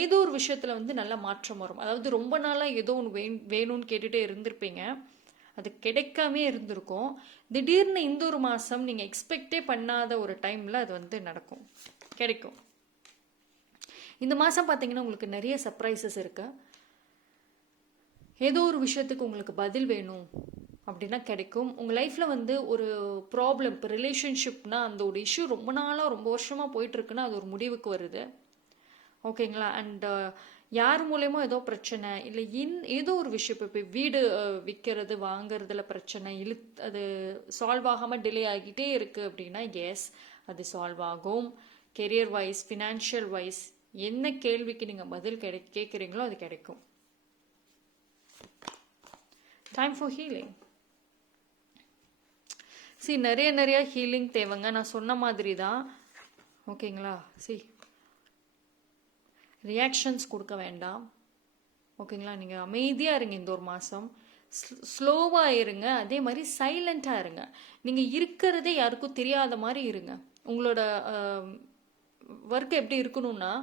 ஏதோ ஒரு விஷயத்தில் வந்து நல்ல மாற்றம் வரும். அதாவது ரொம்ப நாளாக ஏதோ ஒன்று வேணும்னு கேட்டுகிட்டே இருந்திருப்பீங்க. அது கிடைக்காமே இருந்திருக்கும். திடீர்னு இந்த ஒரு மாதம் நீங்கள் எக்ஸ்பெக்டே பண்ணாத ஒரு டைமில் அது வந்து நடக்கும், கிடைக்கும். இந்த மாதம் பார்த்தீங்கன்னா உங்களுக்கு நிறைய சர்ப்ரைசஸ் இருக்கு. ஏதோ ஒரு விஷயத்துக்கு உங்களுக்கு பதில் வேணும் அப்படின்னா கிடைக்கும். உங்கள் லைஃப்பில் வந்து ஒரு ப்ராப்ளம், இப்போ ரிலேஷன்ஷிப்னா அந்த ஒரு இஷ்யூ ரொம்ப நாளாக ரொம்ப வருஷமாக போயிட்டுருக்குன்னா அது ஒரு முடிவுக்கு வருது. ஓகேங்களா? அண்ட் யார் மூலயமா ஏதோ பிரச்சனை இல்லை ஏதோ ஒரு விஷயம், இப்போ வீடு விற்கிறது வாங்கிறதுல பிரச்சனை அது சால்வ் ஆகாமல் டிலே ஆகிட்டே இருக்குது அப்படின்னா எஸ், அது சால்வ் ஆகும். கெரியர் வைஸ், ஃபினான்ஷியல் வைஸ், என்ன கேள்விக்கு நீங்கள் பதில் கேட்குறீங்களோ அது கிடைக்கும். Time for healing. நிறைய ஹீலிங் தேவைங்க. நான் சொன்ன மாதிரி தான். ஓகேங்களா? ரியாக்ஷன்ஸ் கொடுக்க வேண்டாம். ஓகேங்களா? நீங்கள் அமைதியாக இருங்க இந்த ஒரு மாதம். ஸ்லோவாக இருங்க. அதே மாதிரி சைலண்ட்டாக இருங்க. நீங்கள் இருக்கிறதே யாருக்கும் தெரியாத மாதிரி இருங்க. உங்களோட ஒர்க் எப்படி இருக்கணும்னா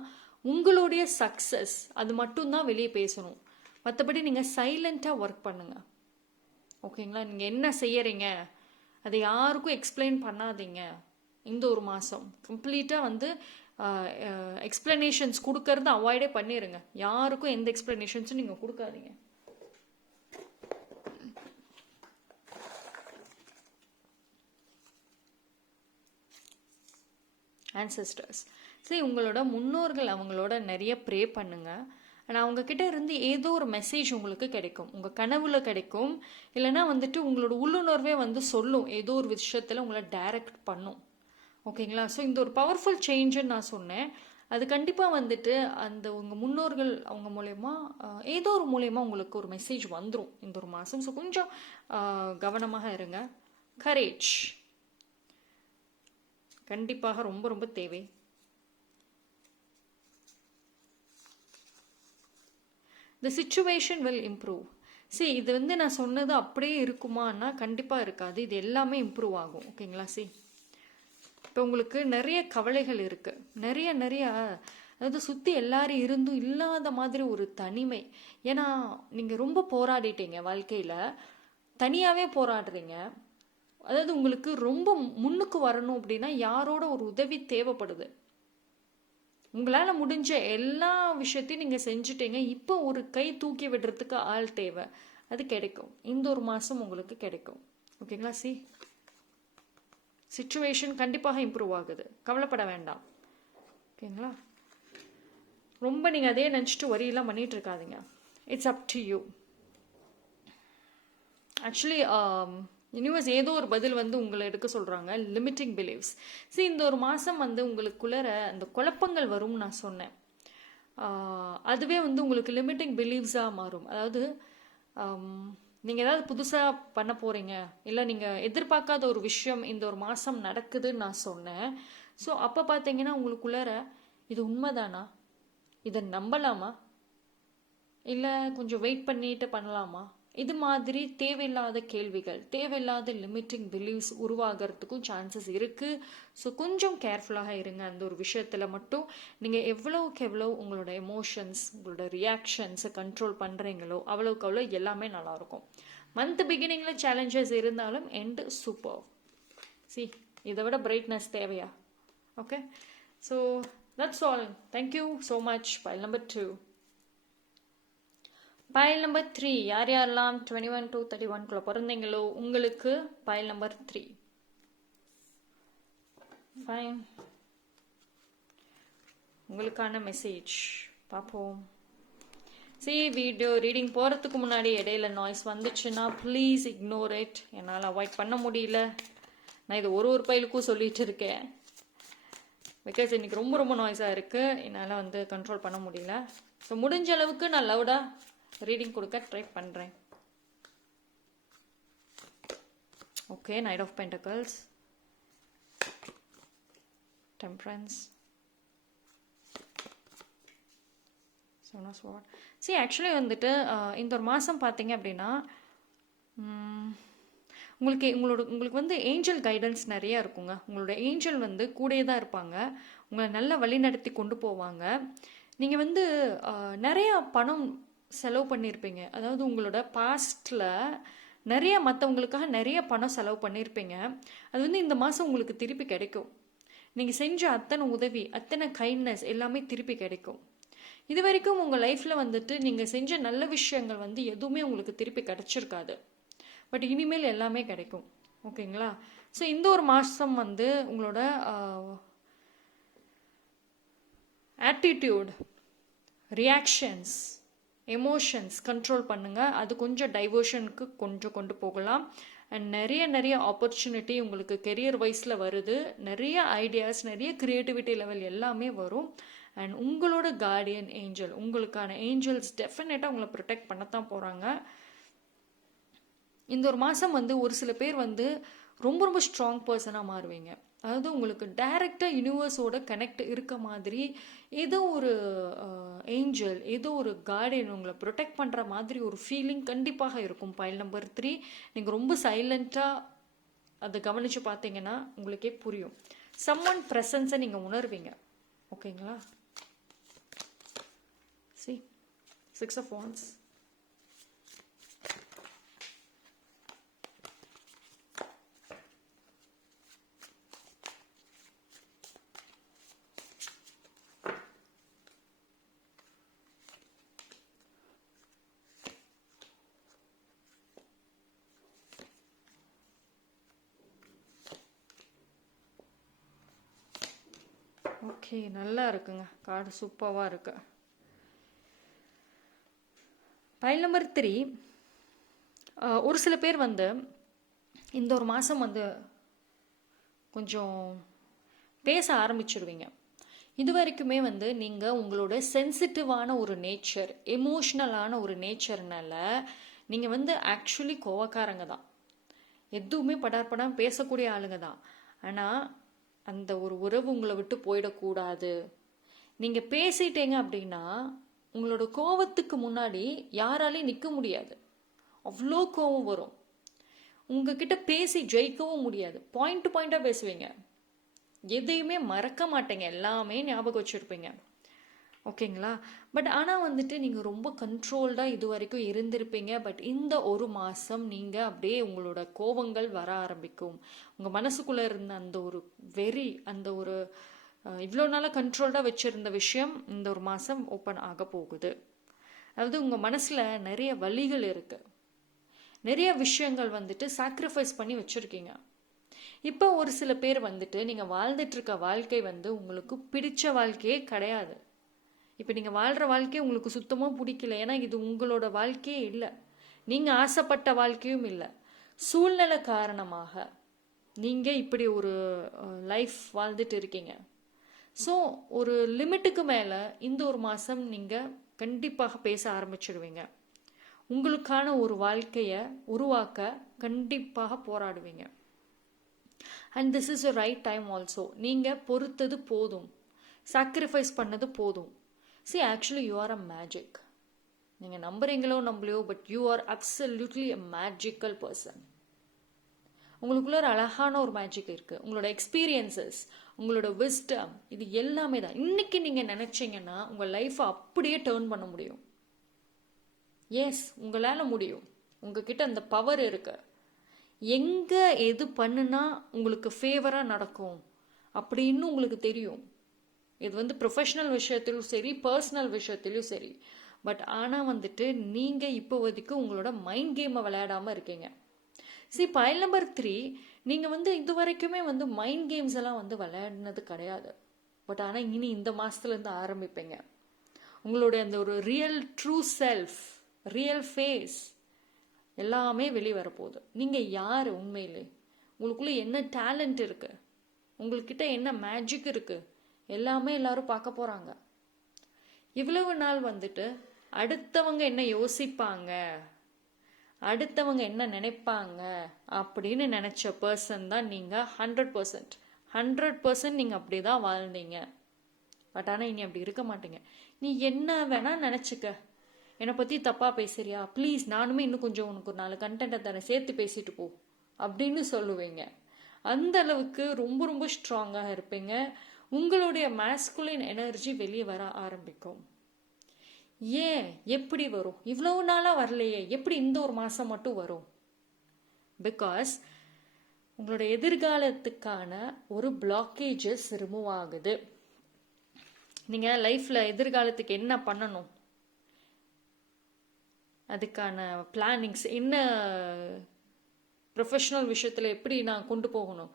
உங்களுடைய சக்ஸஸ் அது மட்டும்தான் வெளியே பேசணும். மற்றபடி நீங்கள் சைலண்ட்டாக ஒர்க் பண்ணுங்கள். ஓகேங்களா? நீங்கள் என்ன செய்யறீங்க அதை யாருக்கும் எக்ஸ்பிளைன் பண்ணாதீங்க. இந்த ஒரு மாதம் கம்ப்ளீட்டாக வந்து எக்ஸ்பிளனேஷன்ஸ் கொடுக்கறது அவாய்டே பண்ணிடுங்க. யாருக்கும் எந்த எக்ஸ்பிளனேஷன்ஸும் நீங்கள் கொடுக்காதீங்க. ஆன்செஸ்டர்ஸ், உங்களோட முன்னோர்கள் அவங்களோட நிறைய ப்ரே பண்ணுங்க. ஆனால் அவங்கக்கிட்ட இருந்து ஏதோ ஒரு மெசேஜ் உங்களுக்கு கிடைக்கும். உங்கள் கனவுல கிடைக்கும், இல்லைனா வந்துட்டு உங்களோட உள்ளுணர்வே வந்து சொல்லும், ஏதோ ஒரு விஷயத்தில் உங்களை டைரக்ட் பண்ணும். ஓகேங்களா? இந்த ஒரு பவர்ஃபுல் சேஞ்சுன்னு நான் சொன்னேன். அது கண்டிப்பாக வந்துட்டு அந்த உங்கள் முன்னோர்கள் அவங்க மூலயமா ஏதோ ஒரு மூலயமா உங்களுக்கு ஒரு மெசேஜ் வந்துடும் இந்த ஒரு மாதம். கொஞ்சம் கவனமாக இருங்க. கரேஜ் கண்டிப்பாக ரொம்ப ரொம்ப தேவை. The situation will improve. இது வந்து நான் சொன்னது அப்படியே இருக்குமான்னா கண்டிப்பாக இருக்காது. இது எல்லாமே இம்ப்ரூவ் ஆகும். ஓகேங்களா? இப்போ உங்களுக்கு நிறைய கவலைகள் இருக்குது. நிறைய அதாவது சுற்றி எல்லாரும் இருந்தும் இல்லாத மாதிரி ஒரு தனிமை. ஏன்னா நீங்கள் ரொம்ப போராடிட்டீங்க வாழ்க்கையில், தனியாகவே போராடுறீங்க. அதாவது உங்களுக்கு ரொம்ப முன்னுக்கு வரணும் அப்படின்னா யாரோட ஒரு உதவி தேவைப்படுது. உங்களால் முடிஞ்ச எல்லா விஷயத்தையும் நீங்கள் செஞ்சுட்டீங்க. இப்போ ஒரு கை தூக்கி விடுறதுக்கு ஆள் தேவை. அது கிடைக்கும். இந்த ஒரு மாதம் உங்களுக்கு கிடைக்கும். ஓகேங்களா? சிச்சுவேஷன் கண்டிப்பாக இம்ப்ரூவ் ஆகுது, கவலைப்பட வேண்டாம். ஓகேங்களா? ரொம்ப நீங்கள் அதே நினச்சிட்டு வரியெல்லாம் பண்ணிகிட்டு இருக்காதிங்க. It's up to you. Actually universe ஏதோ ஒரு பதில் வந்து உங்களை எடுக்க சொல்கிறாங்க. Limiting beliefs. இந்த ஒரு மாதம் வந்து உங்களுக்குள்ளே அந்த குழப்பங்கள் வரும்னு நான் சொன்னேன். அதுவே வந்து உங்களுக்கு லிமிட்டிங் பிலீவ்ஸாக மாறும். அதாவது நீங்கள் ஏதாவது புதுசாக பண்ண போகிறீங்க, இல்லை நீங்கள் எதிர்பார்க்காத ஒரு விஷயம் இந்த ஒரு மாதம் நடக்குதுன்னு நான் சொன்னேன். அப்போ பார்த்தீங்கன்னா உங்களுக்குள்ளார இது உண்மைதானா, இதை நம்பலாமா, இல்லை கொஞ்சம் வெயிட் பண்ணிட்டு பண்ணலாமா, இது மாதிரி தேவையில்லாத கேள்விகள், தேவையில்லாத லிமிட்டிங் பிலீவ்ஸ் உருவாகிறதுக்கும் சான்சஸ் இருக்குது. கொஞ்சம் கேர்ஃபுல்லாக இருங்க. அந்த ஒரு விஷயத்தில் மட்டும் நீங்கள் எவ்வளோக்கு எவ்வளோ உங்களோட எமோஷன்ஸ், உங்களோட ரியாக்ஷன்ஸை கண்ட்ரோல் பண்ணுறீங்களோ அவ்வளோக்கு அவ்வளோ எல்லாமே நல்லாயிருக்கும். மந்த் பிகினிங்கில் சேலஞ்சஸ் இருந்தாலும் எண்டு சூப்பர். இதை விட பிரைட்னஸ் தேவையா? Okay, that's all. Thank you so much. File number 2. File number 3, யாரெல்லாம் 21 to 31 பிறந்தீங்களோ உங்களுக்கு பைல் நம்பர் 3. ஃபைன், உங்களுக்கான மெசேஜ் பார்ப்போம். வீடியோ ரீடிங் போகிறதுக்கு முன்னாடி இடையில நாய்ஸ் வந்துச்சுன்னா ப்ளீஸ் இக்னோர் இட். என்னால் அவாய்ட் பண்ண முடியல. நான் இது ஒரு பைலுக்கும் சொல்லிட்டு இருக்கேன். பிகாஸ் இன்னைக்கு ரொம்ப ரொம்ப நாய்ஸாக இருக்குது, என்னால் வந்து கண்ட்ரோல் பண்ண முடியல. முடிஞ்ச அளவுக்கு நான் லவுடாக ரீடிங் கொடுக்க ட்ரை பண்ணுறேன். Okay, knight of pentacles, temperance, seven of sword. Actually வந்துட்டு இந்த ஒரு மாதம் பார்த்தீங்க அப்படின்னா உங்களுக்கு வந்து ஏஞ்சல் கைடன்ஸ் நிறையா இருக்குங்க. உங்களோட ஏஞ்சல் வந்து கூடயே தான் இருப்பாங்க, உங்களை நல்லா வழி நடத்தி கொண்டு போவாங்க. நீங்கள் வந்து நிறையா பணம் செலவு பண்ணியிருப்பீங்க. அதாவது உங்களோட பாஸ்டில் நிறைய மற்றவங்களுக்காக நிறைய பணம் செலவு பண்ணியிருப்பீங்க. அது வந்து இந்த மாதம் உங்களுக்கு திருப்பி கிடைக்கும். நீங்கள் செஞ்ச அத்தனை உதவி, அத்தனை கைண்ட்னஸ் எல்லாமே திருப்பி கிடைக்கும். இது வரைக்கும் உங்கள் லைஃப்பில் வந்துட்டு நீங்கள் செஞ்ச நல்ல விஷயங்கள் வந்து எதுவுமே உங்களுக்கு திருப்பி கிடைச்சிருக்காது. பட் இனிமேல் எல்லாமே கிடைக்கும். ஓகேங்களா? ஸோ இந்த ஒரு மாதம் வந்து உங்களோட ஆட்டிடியூட், ரியாக்ஷன்ஸ், எமோஷன்ஸ் கண்ட்ரோல் பண்ணுங்கள். அது கொஞ்சம் டைவர்ஷனுக்கு கொஞ்சம் கொண்டு போகலாம். அண்ட் நிறைய ஆப்பர்ச்சுனிட்டி உங்களுக்கு கெரியர் வைஸில் வருது. நிறைய ஐடியாஸ், நிறைய க்ரியேட்டிவிட்டி லெவல் எல்லாமே வரும். அண்ட் உங்களோட கார்டியன் ஏஞ்சல், உங்களுக்கான ஏஞ்சல்ஸ் டெஃபினட்டாக உங்களை ப்ரொடெக்ட் பண்ணத்தான் போகிறாங்க. இந்த ஒரு மாதம் வந்து ஒரு சில பேர் வந்து ரொம்ப ஸ்ட்ராங் பர்சனாக மாறுவீங்க. அதாவது உங்களுக்கு டைரெக்டாக யூனிவர்ஸோட கனெக்ட் இருக்க மாதிரி ஏதோ ஒரு ஏஞ்சல், ஏதோ ஒரு கார்டியன் உங்களை ப்ரொடெக்ட் பண்ணுற மாதிரி ஒரு ஃபீலிங் கண்டிப்பாக இருக்கும். பைல் நம்பர் 3, நீங்கள் ரொம்ப சைலண்ட்டாக அதை கவனித்து பார்த்தீங்கன்னா உங்களுக்கே புரியும். சம்ஒன் ப்ரெசன்ஸை நீங்கள் உணர்வீங்க. ஓகேங்களா? See, 6 of Wands. ஓகே, நல்லா இருக்குங்க. கார்டு சூப்பராக இருக்கு. பைல் நம்பர் 3, ஒரு சில பேர் வந்து இந்த ஒரு மாதம் வந்து கொஞ்சம் பேச ஆரம்பிச்சிடுவீங்க. இது வரைக்குமே வந்து நீங்கள் உங்களோட சென்சிட்டிவான ஒரு நேச்சர், எமோஷ்னலான ஒரு நேச்சர்னால நீங்கள் வந்து ஆக்சுவலி கோவக்காரங்க தான். எதுவுமே படார்படாமல் பேசக்கூடிய ஆளுங்க தான். ஆனால் அந்த ஒரு உறவு உங்களை விட்டு போயிடக்கூடாது. நீங்கள் பேசிட்டீங்க அப்படின்னா உங்களோட கோவத்துக்கு முன்னாடி யாராலையும் நிற்க முடியாது. அவ்வளோ கோவம் வரும். உங்ககிட்ட பேசி ஜெயிக்கவும் முடியாது. பாயிண்ட் டு பாயிண்டாக பேசுவீங்க. எதையுமே மறக்க மாட்டேங்க, எல்லாமே ஞாபகம் வச்சுருப்பீங்க. ஓகேங்களா? பட் ஆனால் வந்துட்டு நீங்கள் ரொம்ப கண்ட்ரோல்டாக இது வரைக்கும் இருந்திருப்பீங்க. பட் இந்த ஒரு மாதம் நீங்கள் அப்படியே உங்களோட கோவங்கள் வர ஆரம்பிக்கும். உங்கள் மனசுக்குள்ளே இருந்த அந்த ஒரு வெறி, அந்த ஒரு இவ்வளோ நாளாக கண்ட்ரோல்டாக வச்சுருந்த விஷயம் இந்த ஒரு மாதம் ஓப்பன் ஆக போகுது. அதாவது உங்கள் மனசில் நிறைய வலிகள் இருக்குது. நிறைய விஷயங்கள் வந்துட்டு சாக்ரிஃபைஸ் பண்ணி வச்சுருக்கீங்க. இப்போ ஒரு சில பேர் வந்துட்டு நீங்கள் வாழ்ந்துட்டுருக்க வாழ்க்கை வந்து உங்களுக்கு பிடிச்ச வாழ்க்கையே கிடையாது. இப்போ நீங்கள் வாழ்கிற வாழ்க்கையே உங்களுக்கு சுத்தமாக பிடிக்கல. ஏன்னா இது உங்களோட வாழ்க்கையே இல்லை, நீங்கள் ஆசைப்பட்ட வாழ்க்கையும் இல்லை. சூழ்நிலை காரணமாக நீங்கள் இப்படி ஒரு லைஃப் வாழ்ந்துட்டு இருக்கீங்க. ஸோ ஒரு லிமிட்டுக்கு மேலே இந்த ஒரு மாதம் நீங்கள் கண்டிப்பாக பேச ஆரம்பிச்சிடுவீங்க. உங்களுக்கான ஒரு வாழ்க்கையை உருவாக்க கண்டிப்பாக போராடுவீங்க. And this is a right time also. நீங்கள் பொறுத்தது போதும், சாக்ரிஃபைஸ் பண்ணது போதும். See, actually you are a magic. நீங்கள் நம்புறீங்களோ நம்பலையோ, but you are absolutely a magical person. உங்களுக்குள்ள ஒரு அழகான ஒரு மேஜிக் இருக்குது. உங்களோட எக்ஸ்பீரியன்சஸ், உங்களோட விஸ்டம், இது எல்லாமே தான். இன்னைக்கு நீங்கள் நினச்சிங்கன்னா உங்கள் லைஃப்பை அப்படியே டேர்ன் பண்ண முடியும். எஸ், உங்களால் முடியும். உங்ககிட்ட அந்த பவர் இருக்கு. எங்கே எது பண்ணுனா உங்களுக்கு ஃபேவராக நடக்கும் அப்படின்னு உங்களுக்கு தெரியும். இது வந்து ப்ரொஃபஷ்னல் விஷயத்திலும் சரி, பர்சனல் விஷயத்திலும் சரி. பட் ஆனால் வந்துட்டு நீங்கள் இப்போ வரைக்கும் உங்களோட மைண்ட் கேமை விளையாடாமல் இருக்கீங்க. பைல் நம்பர் 3, நீங்கள் வந்து இது வரைக்குமே வந்து மைண்ட் கேம்ஸ் எல்லாம் வந்து விளையாடினது கிடையாது. பட் ஆனால் இனி இந்த மாதத்துலேருந்து ஆரம்பிப்பீங்க. உங்களுடைய அந்த ஒரு real true self, real face எல்லாமே வெளியே வரப்போகுது. நீங்கள் யார் உண்மையிலே, உங்களுக்குள்ளே என்ன டேலண்ட் இருக்குது, உங்கள்கிட்ட என்ன மேஜிக் இருக்குது, எல்லாமே எல்லாரும் பார்க்க போகிறாங்க. இவ்வளவு நாள் வந்துட்டு அடுத்தவங்க என்ன யோசிப்பாங்க, அடுத்தவங்க என்ன நினைப்பாங்க அப்படின்னு நினச்ச பர்சன் தான் நீங்கள். 100% நீங்கள் அப்படி தான் வாழ்ந்தீங்க. பட் ஆனால் இனி அப்படி இருக்க மாட்டீங்க. நீ என்ன வேணால் நினச்சிக்க, என்னை பற்றி தப்பாக பேசுறியா, ப்ளீஸ் நானுமே இன்னும் கொஞ்சம் உனக்கு ஒரு 4 கண்டென்ட்டை தரேன், சேர்த்து பேசிட்டு போ அப்படின்னு சொல்லுவீங்க. அந்த அளவுக்கு ரொம்ப ஸ்ட்ராங்காக இருப்பீங்க. உங்களுடைய மாஸ்குலின் எனர்ஜி வெளியே வர ஆரம்பிக்கும். ஏன் எப்படி வரும்? இவ்வளவு நாளாக வரலையே, எப்படி இந்த ஒரு மாதம் மட்டும் வரும்? பிகாஸ் உங்களோட எதிர்காலத்துக்கான ஒரு பிளாக்கேஜஸ் ரிமூவ் ஆகுது. நீங்கள் லைஃப்பில் எதிர்காலத்துக்கு என்ன பண்ணணும், அதுக்கான பிளானிங்ஸ் என்ன, ப்ரொஃபஷ்னல் விஷயத்தில் எப்படி நான் கொண்டு போகணும்,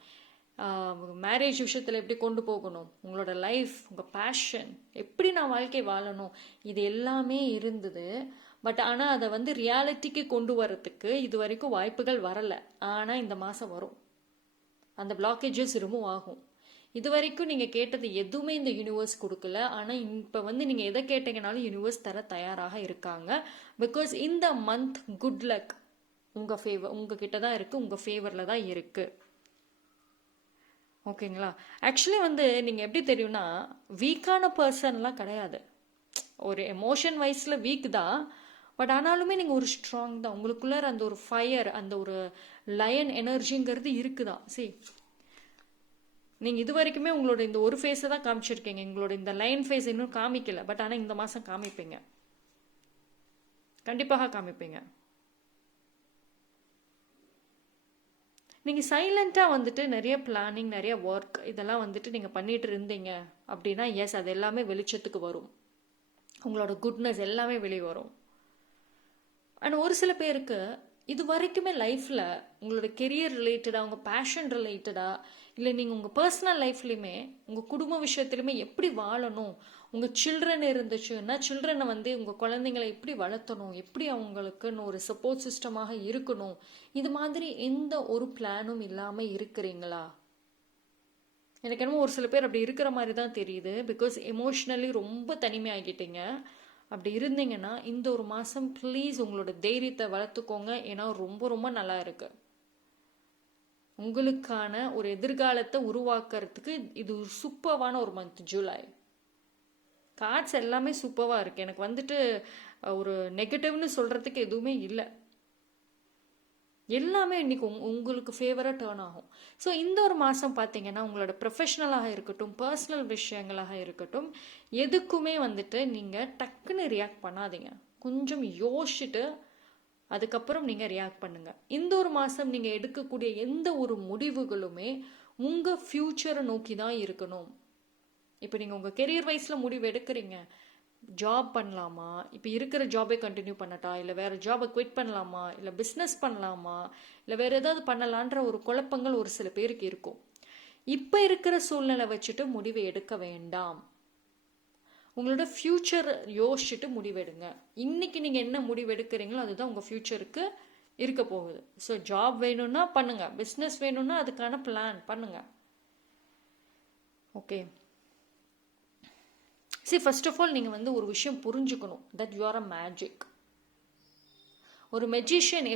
மேரேஜ் விஷயத்தில் எப்படி கொண்டு போகணும், உங்களோட லைஃப், உங்கள் பேஷன், எப்படி நான் வாழ்க்கை வாழணும், இது எல்லாமே இருந்தது. பட் ஆனால் அதை வந்து ரியாலிட்டிக்கு கொண்டு வரத்துக்கு இது வரைக்கும் வாய்ப்புகள் வரலை. ஆனால் இந்த மாதம் வரும், அந்த பிளாக்கேஜஸ் ரிமூவ் ஆகும். இது வரைக்கும் நீங்கள் கேட்டது எதுவுமே இந்த யூனிவர்ஸ் கொடுக்கல. ஆனால் இப்போ வந்து நீங்கள் எதை கேட்டீங்கனாலும் யூனிவர்ஸ் தர தயாராக இருக்காங்க. பிகாஸ் இந்த மந்த் குட் லக் உங்ககிட்ட தான் இருக்குது, உங்கள் ஃபேவரில் தான் இருக்குது. ஓகேங்களா? ஆக்சுவலி வந்து நீங்கள் எப்படி தெரியும்னா, வீக்கான பர்சன்லாம் கிடையாது. ஒரு எமோஷன் வைஸில் வீக் தான், பட் ஆனாலுமே நீங்கள் ஒரு ஸ்ட்ராங் தான். உங்களுக்குள்ளார அந்த ஒரு ஃபயர், அந்த ஒரு லயன் எனர்ஜிங்கிறது இருக்குதான். நீங்கள் இது வரைக்குமே உங்களோட இந்த ஒரு ஃபேஸை தான் காமிச்சிருக்கீங்க. எங்களோட இந்த லைன் ஃபேஸ் இன்னும் காமிக்கல. பட் ஆனால் இந்த மாதம் காமிப்பீங்க, கண்டிப்பாக காமிப்பீங்க. நீங்கள் சைலண்ட்டாக வந்துட்டு நிறைய பிளானிங், நிறைய ஒர்க் இதெல்லாம் வந்துட்டு நீங்கள் பண்ணிட்டு இருந்தீங்க அப்படின்னா எஸ், அது எல்லாமே வெளிச்சத்துக்கு வரும். உங்களோட குட்னஸ் எல்லாமே வெளியே வரும். ஆனால் ஒரு சில பேருக்கு இது வரைக்குமே லைஃப்பில் உங்களோட கெரியர் ரிலேட்டடாக, உங்கள் பேஷன் ரிலேட்டடாக, இல்லை நீங்கள் உங்கள் பர்சனல் லைஃப்லையுமே, உங்கள் குடும்ப விஷயத்துலையுமே எப்படி வாழணும், உங்கள் சில்ட்ரன் இருந்துச்சுன்னா சில்ட்ரனை வந்து உங்கள் குழந்தைங்களை எப்படி வளர்த்தணும், எப்படி அவங்களுக்குன்னு ஒரு சப்போர்ட் சிஸ்டமாக இருக்கணும், இது மாதிரி எந்த ஒரு பிளானும் இல்லாமல் இருக்கிறீங்களா? எனக்கு என்னமோ ஒரு சில பேர் அப்படி இருக்கிற மாதிரி தான் தெரியுது. பிகாஸ் எமோஷ்னலி ரொம்ப தனிமையாகிட்டீங்க. அப்படி இருந்தீங்கன்னா இந்த ஒரு மாதம் ப்ளீஸ் உங்களோட தைரியத்தை வளர்த்துக்கோங்க. ஏன்னா ரொம்ப ரொம்ப நல்லா இருக்கு. உங்களுக்கான ஒரு எதிர்காலத்தை உருவாக்குறதுக்கு இது ஒரு சூப்பர்வான ஒரு மந்த் ஜூலை. கார்ட்ஸ் எல்லாமே சூப்பராக இருக்குது. எனக்கு வந்துட்டு ஒரு நெகட்டிவ்னு சொல்கிறதுக்கு எதுவுமே இல்லை. எல்லாமே இன்னைக்கு உங்களுக்கு ஃபேவராக டேர்ன் ஆகும். ஸோ இந்த ஒரு மாதம் பார்த்தீங்கன்னா உங்களோட ப்ரொஃபஷ்னலாக இருக்கட்டும், பர்சனல் விஷயங்களாக இருக்கட்டும், எதுக்குமே வந்துட்டு நீங்கள் டக்குன்னு ரியாக்ட் பண்ணாதீங்க. கொஞ்சம் யோசிச்சுட்டு அதுக்கப்புறம் நீங்கள் ரியாக்ட் பண்ணுங்கள். இந்த ஒரு மாதம் நீங்கள் எடுக்கக்கூடிய எந்த ஒரு முடிவுகளுமே உங்கள் ஃப்யூச்சரை நோக்கி தான் இருக்கணும். இப்போ நீங்கள் உங்கள் கெரியர் வைஸில் முடிவு எடுக்கிறீங்க, ஜாப் பண்ணலாமா, இப்போ இருக்கிற ஜாபே கண்டினியூ பண்ணட்டா, இல்லை வேறு ஜாபை குவிட் பண்ணலாமா, இல்லை பிஸ்னஸ் பண்ணலாமா, இல்லை வேறு ஏதாவது பண்ணலான்ற ஒரு குழப்பங்கள் ஒரு சில பேருக்கு இருக்கும். இப்போ இருக்கிற சூழ்நிலை வச்சுட்டு முடிவை எடுக்க வேண்டாம். உங்களோட ஃப்யூச்சர் யோசிச்சுட்டு முடிவெடுங்க. இன்னைக்கு நீங்கள் என்ன முடிவு எடுக்கிறீங்களோ அதுதான் உங்கள் ஃப்யூச்சருக்கு இருக்க போகுது. ஸோ ஜாப் வேணும்னா பண்ணுங்க, பிஸ்னஸ் வேணும்னா அதுக்கான பிளான் பண்ணுங்க. ஓகே, ஃபர்ஸ்ட் ஆஃப் ஆல் நீங்கள் வந்து ஒரு விஷயம் புரிஞ்சுக்கணும், that you are a magic. ஒரு மெஜிஷியன்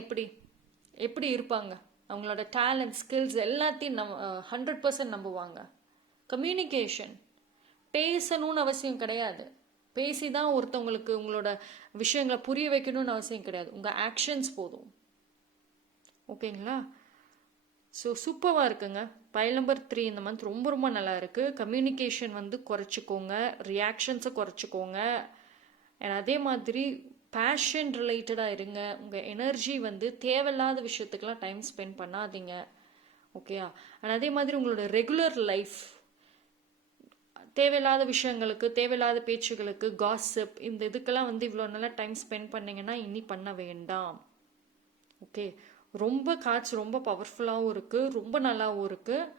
எப்படி இருப்பாங்க, அவங்களோட டேலண்ட், ஸ்கில்ஸ் எல்லாத்தையும் 100% நம்புவாங்க. கம்யூனிகேஷன் பேசணும்னு அவசியம் கிடையாது. பேசி தான் ஒருத்தவங்களுக்கு உங்களோட விஷயங்களை புரிய வைக்கணும்னு அவசியம் கிடையாது. உங்கள் ஆக்ஷன்ஸ் போதும். ஓகேங்களா? ஸோ சூப்பராக இருக்குங்க. பைல் நம்பர் 3 இந்த மந்த் ரொம்ப ரொம்ப நல்லா இருக்குது. கம்யூனிகேஷன் வந்து குறைச்சிக்கோங்க, ரியாக்ஷன்ஸை குறைச்சிக்கோங்க. அண்ட் அதே மாதிரி பேஷன் ரிலேட்டடாக இருங்க. உங்கள் எனர்ஜி வந்து தேவையில்லாத விஷயத்துக்கெலாம் டைம் ஸ்பெண்ட் பண்ணாதீங்க. ஓகேயா? அண்ட் அதே மாதிரி உங்களோட ரெகுலர் லைஃப், தேவையில்லாத விஷயங்களுக்கு, தேவையில்லாத பேச்சுகளுக்கு, காசிப், இந்த இதுக்கெல்லாம் வந்து இவ்வளோ நல்லா டைம் ஸ்பெண்ட் பண்ணிங்கன்னா இனி பண்ண வேண்டாம். ஓகே, ரொம்ப கார்ட்ஸ் ரொம்ப பவர்ஃபுல்லாகவும் இருக்குது, ரொம்ப நல்லாவும் இருக்குது.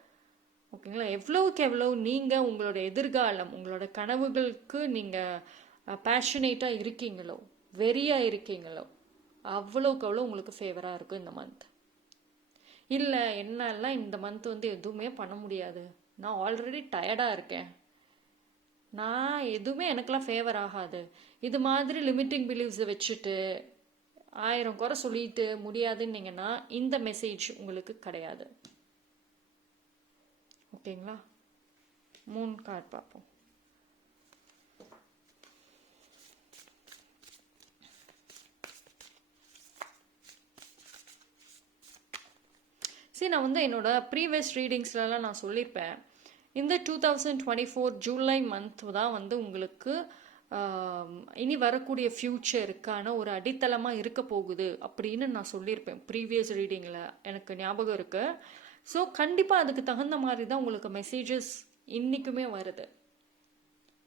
ஓகேங்களா? எவ்வளவுக்கு எவ்வளோ நீங்கள் உங்களோட எதிர்காலம், உங்களோட கனவுகளுக்கு நீங்கள் பேஷனேட்டாக இருக்கீங்களோ, வெறியாக இருக்கீங்களோ, அவ்வளோக்கு அவ்வளோ உங்களுக்கு ஃபேவராக இருக்கும் இந்த மந்த். இல்லை என்னெல்லாம் இந்த மந்த் வந்து எதுவுமே பண்ண முடியாது, நான் ஆல்ரெடி டயர்டாக இருக்கேன், நான் எதுவுமே எனக்கெல்லாம் ஃபேவர் ஆகாது, இது மாதிரி லிமிட்டிங் பிலீவ்ஸை வச்சுட்டு 1000 குறை சொல்லிட்டு முடியாதுன்னீங்கன்னா இந்த மெசேஜ் உங்களுக்கு கிடையாது. ஓகேங்களா? 3 கார்டு பார்ப்போம். நான் வந்து என்னோட ப்ரீவியஸ் ரீடிங்ஸ்லாம் நான் சொல்லியிருப்பேன், இந்த 2024 ஜூலை மந்த் தான் வந்து உங்களுக்கு இனி வரக்கூடிய ஃப்யூச்சருக்கான ஒரு அடித்தளமாக இருக்க போகுது அப்படின்னு நான் சொல்லியிருப்பேன் ப்ரீவியஸ் ரீடிங்கில், எனக்கு ஞாபகம் இருக்கு. ஸோ கண்டிப்பாக அதுக்கு தகுந்த மாதிரி தான் உங்களுக்கு மெசேஜஸ் இன்றைக்குமே வருது.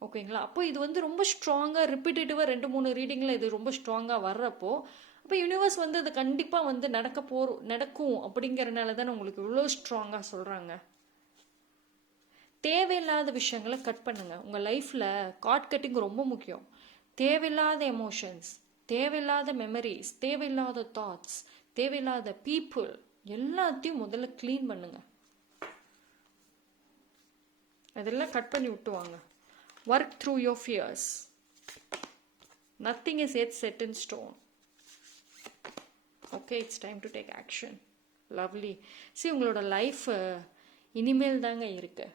ஓகேங்களா? அப்போ இது வந்து ரொம்ப ஸ்ட்ராங்காக ரிப்பீட்டேட்டிவாக 2-3 ரீடிங்கில் இது ரொம்ப ஸ்ட்ராங்காக வர்றப்போ அப்போ யூனிவர்ஸ் வந்து அது கண்டிப்பாக வந்து நடக்கும் அப்படிங்கிறனால தானே உங்களுக்கு இவ்வளோ ஸ்ட்ராங்காக சொல்கிறாங்க. தேவையில்லாத விஷயங்களை கட் பண்ணுங்க. உங்கள் லைஃப்பில் கார்ட் கட்டிங் ரொம்ப முக்கியம். தேவையில்லாத எமோஷன்ஸ், தேவையில்லாத மெமரிஸ், தேவையில்லாத தாட்ஸ், தேவையில்லாத பீப்புள் எல்லாத்தையும் முதல்ல க்ளீன் பண்ணுங்க. அதெல்லாம் கட் பண்ணி விட்டுவாங்க. Work through your fears. Nothing is yet set in stone. Okay, it's time to take action. Lovely. உங்களோட லைஃப் இனிமேல் தாங்க இருக்கு.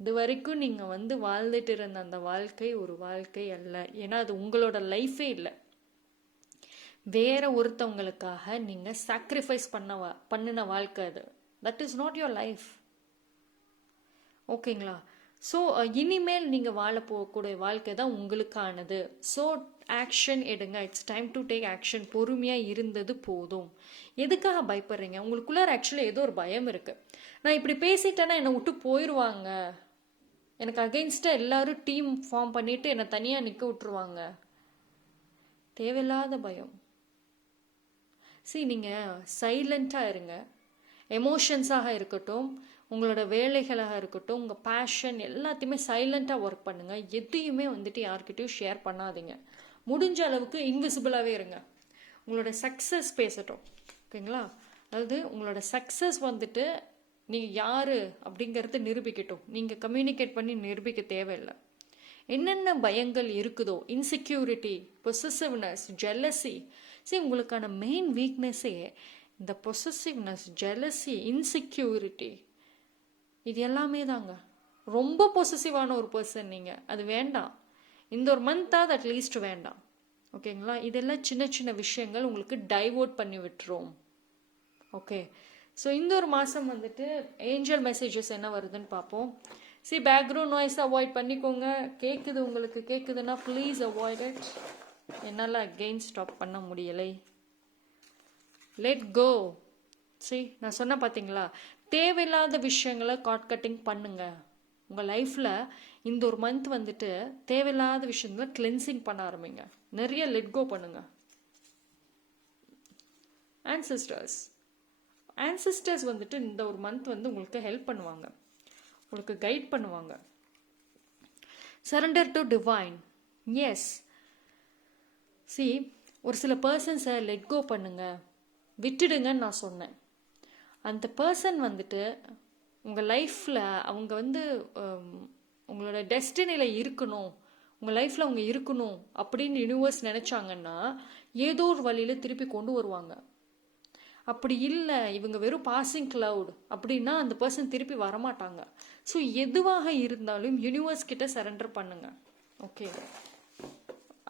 இது வரைக்கும் நீங்கள் வந்து வாழ்ந்துட்டு இருந்த அந்த வாழ்க்கை ஒரு வாழ்க்கை அல்ல. ஏன்னா அது உங்களோட லைஃபே இல்லை. வேற ஒருத்தவங்களுக்காக நீங்கள் சாக்ரிஃபைஸ் பண்ணின வாழ்க்கை அது. That is not your life. ஓகேங்களா? ஸோ இனிமேல் நீங்கள் வாழ போகக்கூடிய வாழ்க்கை தான் உங்களுக்கானது. ஸோ ஆக்ஷன் எடுங்க. It's time to take action. பொறுமையாக இருந்தது போதும். எதுக்காக பயப்படுறீங்க? உங்களுக்குள்ளார ஆக்சுவலாக ஏதோ ஒரு பயம் இருக்குது. நான் இப்படி பேசிட்டேன்னா என்னை விட்டு போயிடுவாங்க, எனக்கு அகெயின்ஸ்டாக எல்லாரும் டீம் ஃபார்ம் பண்ணிவிட்டு என்னை தனியாக நிற்க விட்டுருவாங்க. தேவையில்லாத பயம். நீங்கள் சைலண்ட்டாக இருங்க. எமோஷன்ஸாக இருக்கட்டும், உங்களோட வேலைகளாக இருக்கட்டும், உங்கள் பேஷன் எல்லாத்தையுமே சைலண்ட்டாக ஒர்க் பண்ணுங்கள். எதையுமே வந்துட்டு யார்கிட்டையும் ஷேர் பண்ணாதீங்க. முடிஞ்ச அளவுக்கு இன்விசிபிளாகவே இருங்க. உங்களோட சக்ஸஸ் பேசட்டும். ஓகேங்களா? அதாவது உங்களோட சக்ஸஸ் வந்துட்டு நீங்கள் யார் அப்படிங்கிறத நிரூபிக்கட்டும். நீங்கள் கம்யூனிகேட் பண்ணி நிரூபிக்க தேவையில்லை. என்னென்ன பயங்கள் இருக்குதோ, இன்செக்யூரிட்டி, பொசசிவ்னஸ், ஜெல்லசி. உங்களுக்கான மெயின் வீக்னஸே இந்த பொசசிவ்னஸ், ஜெல்லசி, இன்செக்யூரிட்டி. இது எல்லாமே தாங்க. ரொம்ப பொசசிவான ஒரு பர்சன் நீங்கள். அது வேண்டாம். இந்த ஒரு மந்த்தாவது அட்லீஸ்ட் வேண்டாம். ஓகேங்களா? இதெல்லாம் சின்ன சின்ன விஷயங்கள் உங்களுக்கு டைவர்ட் பண்ணி விட்டுரும். ஓகே, ஸோ இந்த ஒரு மாதம் வந்துட்டு ஏஞ்சல் மெசேஜஸ் என்ன வருதுன்னு பார்ப்போம். பேக்ரவுண்ட் நாய்ஸ் அவாய்ட் பண்ணிக்கோங்க. கேட்குது, உங்களுக்கு கேட்குதுன்னா ப்ளீஸ் அவாய்ட் இட். என்னால் அகெயின் ஸ்டாப் பண்ண முடியலை. Let go. நான் சொன்ன பார்த்தீங்களா, தேவையில்லாத விஷயங்களை கார்ட் கட்டிங் பண்ணுங்க. உங்கள் லைஃப்பில் இந்த ஒரு மந்த் வந்துட்டு தேவையில்லாத விஷயங்களை கிளென்சிங் பண்ண ஆரம்பிங்க. நிறைய லெட் கோ பண்ணுங்க. ஆன்சிஸ்டர்ஸ் வந்துட்டு இந்த ஒரு மந்த் வந்து உங்களுக்கு ஹெல்ப் பண்ணுவாங்க, உங்களுக்கு கைட் பண்ணுவாங்க. Surrender to divine. எஸ், ஒரு சில பர்சன்ஸை லெட் கோ பண்ணுங்க, விட்டுடுங்கன்னு நான் சொன்னேன். அந்த பர்சன் வந்துட்டு உங்கள் லைஃப்பில் அவங்க வந்து உங்களோட டெஸ்டினியில் இருக்கணும், உங்கள் லைஃப்பில் அவங்க இருக்கணும் அப்படின்னு யூனிவர்ஸ் நினச்சாங்கன்னா ஏதோ ஒரு வழியில் திருப்பி கொண்டு வருவாங்க. அப்படி இல்லை, இவங்க வெறும் பாசிங் கிளவுட் அப்படின்னா அந்த பர்சன் திருப்பி வரமாட்டாங்க. ஸோ எதுவாக இருந்தாலும் யூனிவர்ஸ் கிட்ட சரண்டர் பண்ணுங்க. ஓகே,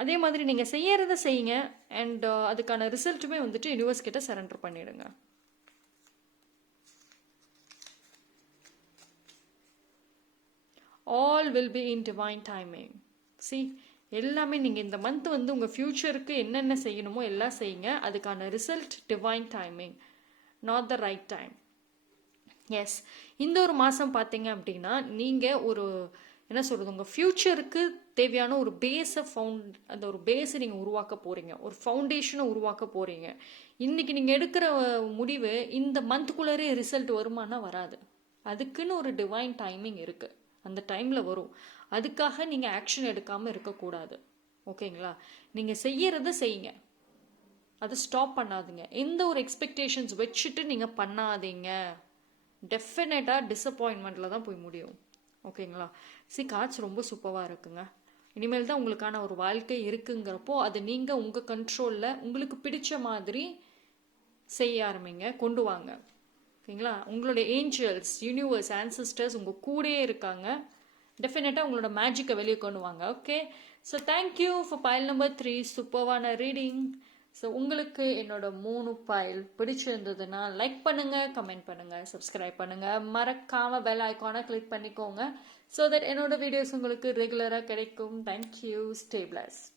அதே மாதிரி நீங்கள் செய்யறத செய்யுங்க. அண்ட் அதுக்கான ரிசல்ட்டுமே வந்துட்டு யூனிவர்ஸ் கிட்ட சரண்டர் பண்ணிடுங்க. All will be in divine timing. எல்லாமே நீங்கள் இந்த மந்த் வந்து உங்கள் ஃப்யூச்சருக்கு என்னென்ன செய்யணுமோ எல்லாம் செய்யுங்க. அதுக்கான result divine timing, not the right time. Yes, இந்த ஒரு மாதம் பார்த்தீங்க அப்படின்னா நீங்கள் ஒரு என்ன சொல்கிறது, உங்கள் ஃப்யூச்சருக்கு தேவையான ஒரு அந்த ஒரு பேஸை நீங்கள் உருவாக்க போகிறீங்க, ஒரு ஃபவுண்டேஷனை உருவாக்க போகிறீங்க. இன்றைக்கி நீங்கள் எடுக்கிற முடிவு இந்த மந்த்துக்குள்ளே ரிசல்ட் வருமானா வராது. அதுக்குன்னு ஒரு டிவைன் டைமிங் இருக்குது, அந்த டைமில் வரும். அதுக்காக நீங்கள் ஆக்ஷன் எடுக்காமல் இருக்கக்கூடாது. ஓகேங்களா? நீங்கள் செய்யறத செய்யுங்க, அதை ஸ்டாப் பண்ணாதீங்க. எந்த ஒரு எக்ஸ்பெக்டேஷன்ஸ் வச்சுட்டு நீங்கள் பண்ணாதீங்க. டெஃபினட்டாக டிசப்பாயின்மெண்ட்டில் தான் போய் முடியும். ஓகேங்களா? காட்ஸ் ரொம்ப சூப்பராக இருக்குங்க. இனிமேல் தான் உங்களுக்கான ஒரு வாழ்க்கை இருக்குங்கிறப்போ அது நீங்கள் உங்கள் கண்ட்ரோலில் உங்களுக்கு பிடிச்ச மாதிரி செய்ய ஆரம்பிங்க, கொண்டு வாங்க. ஓகேங்களா? உங்களுடைய ஏஞ்சல்ஸ், யூனிவர்ஸ், ஆன்சிஸ்டர்ஸ் உங்கள் கூடயே இருக்காங்க. டெஃபினட்டாக உங்களோட மேஜிக்கை வெளியே கொண்டு வாங்க. Okay, so thank you for pile number 3. சூப்பர்வான ரீடிங். ஸோ உங்களுக்கு என்னோட 3 பைல் பிடிச்சிருந்ததுன்னா லைக் பண்ணுங்க, கமெண்ட் பண்ணுங்க, சப்ஸ்கிரைப் பண்ணுங்க, மறக்காம பெல் ஐக்கானை கிளிக் பண்ணிக்கோங்க ஸோ தட் என்னோட வீடியோஸ் உங்களுக்கு ரெகுலராக கிடைக்கும். தேங்க்யூ. Stay blessed.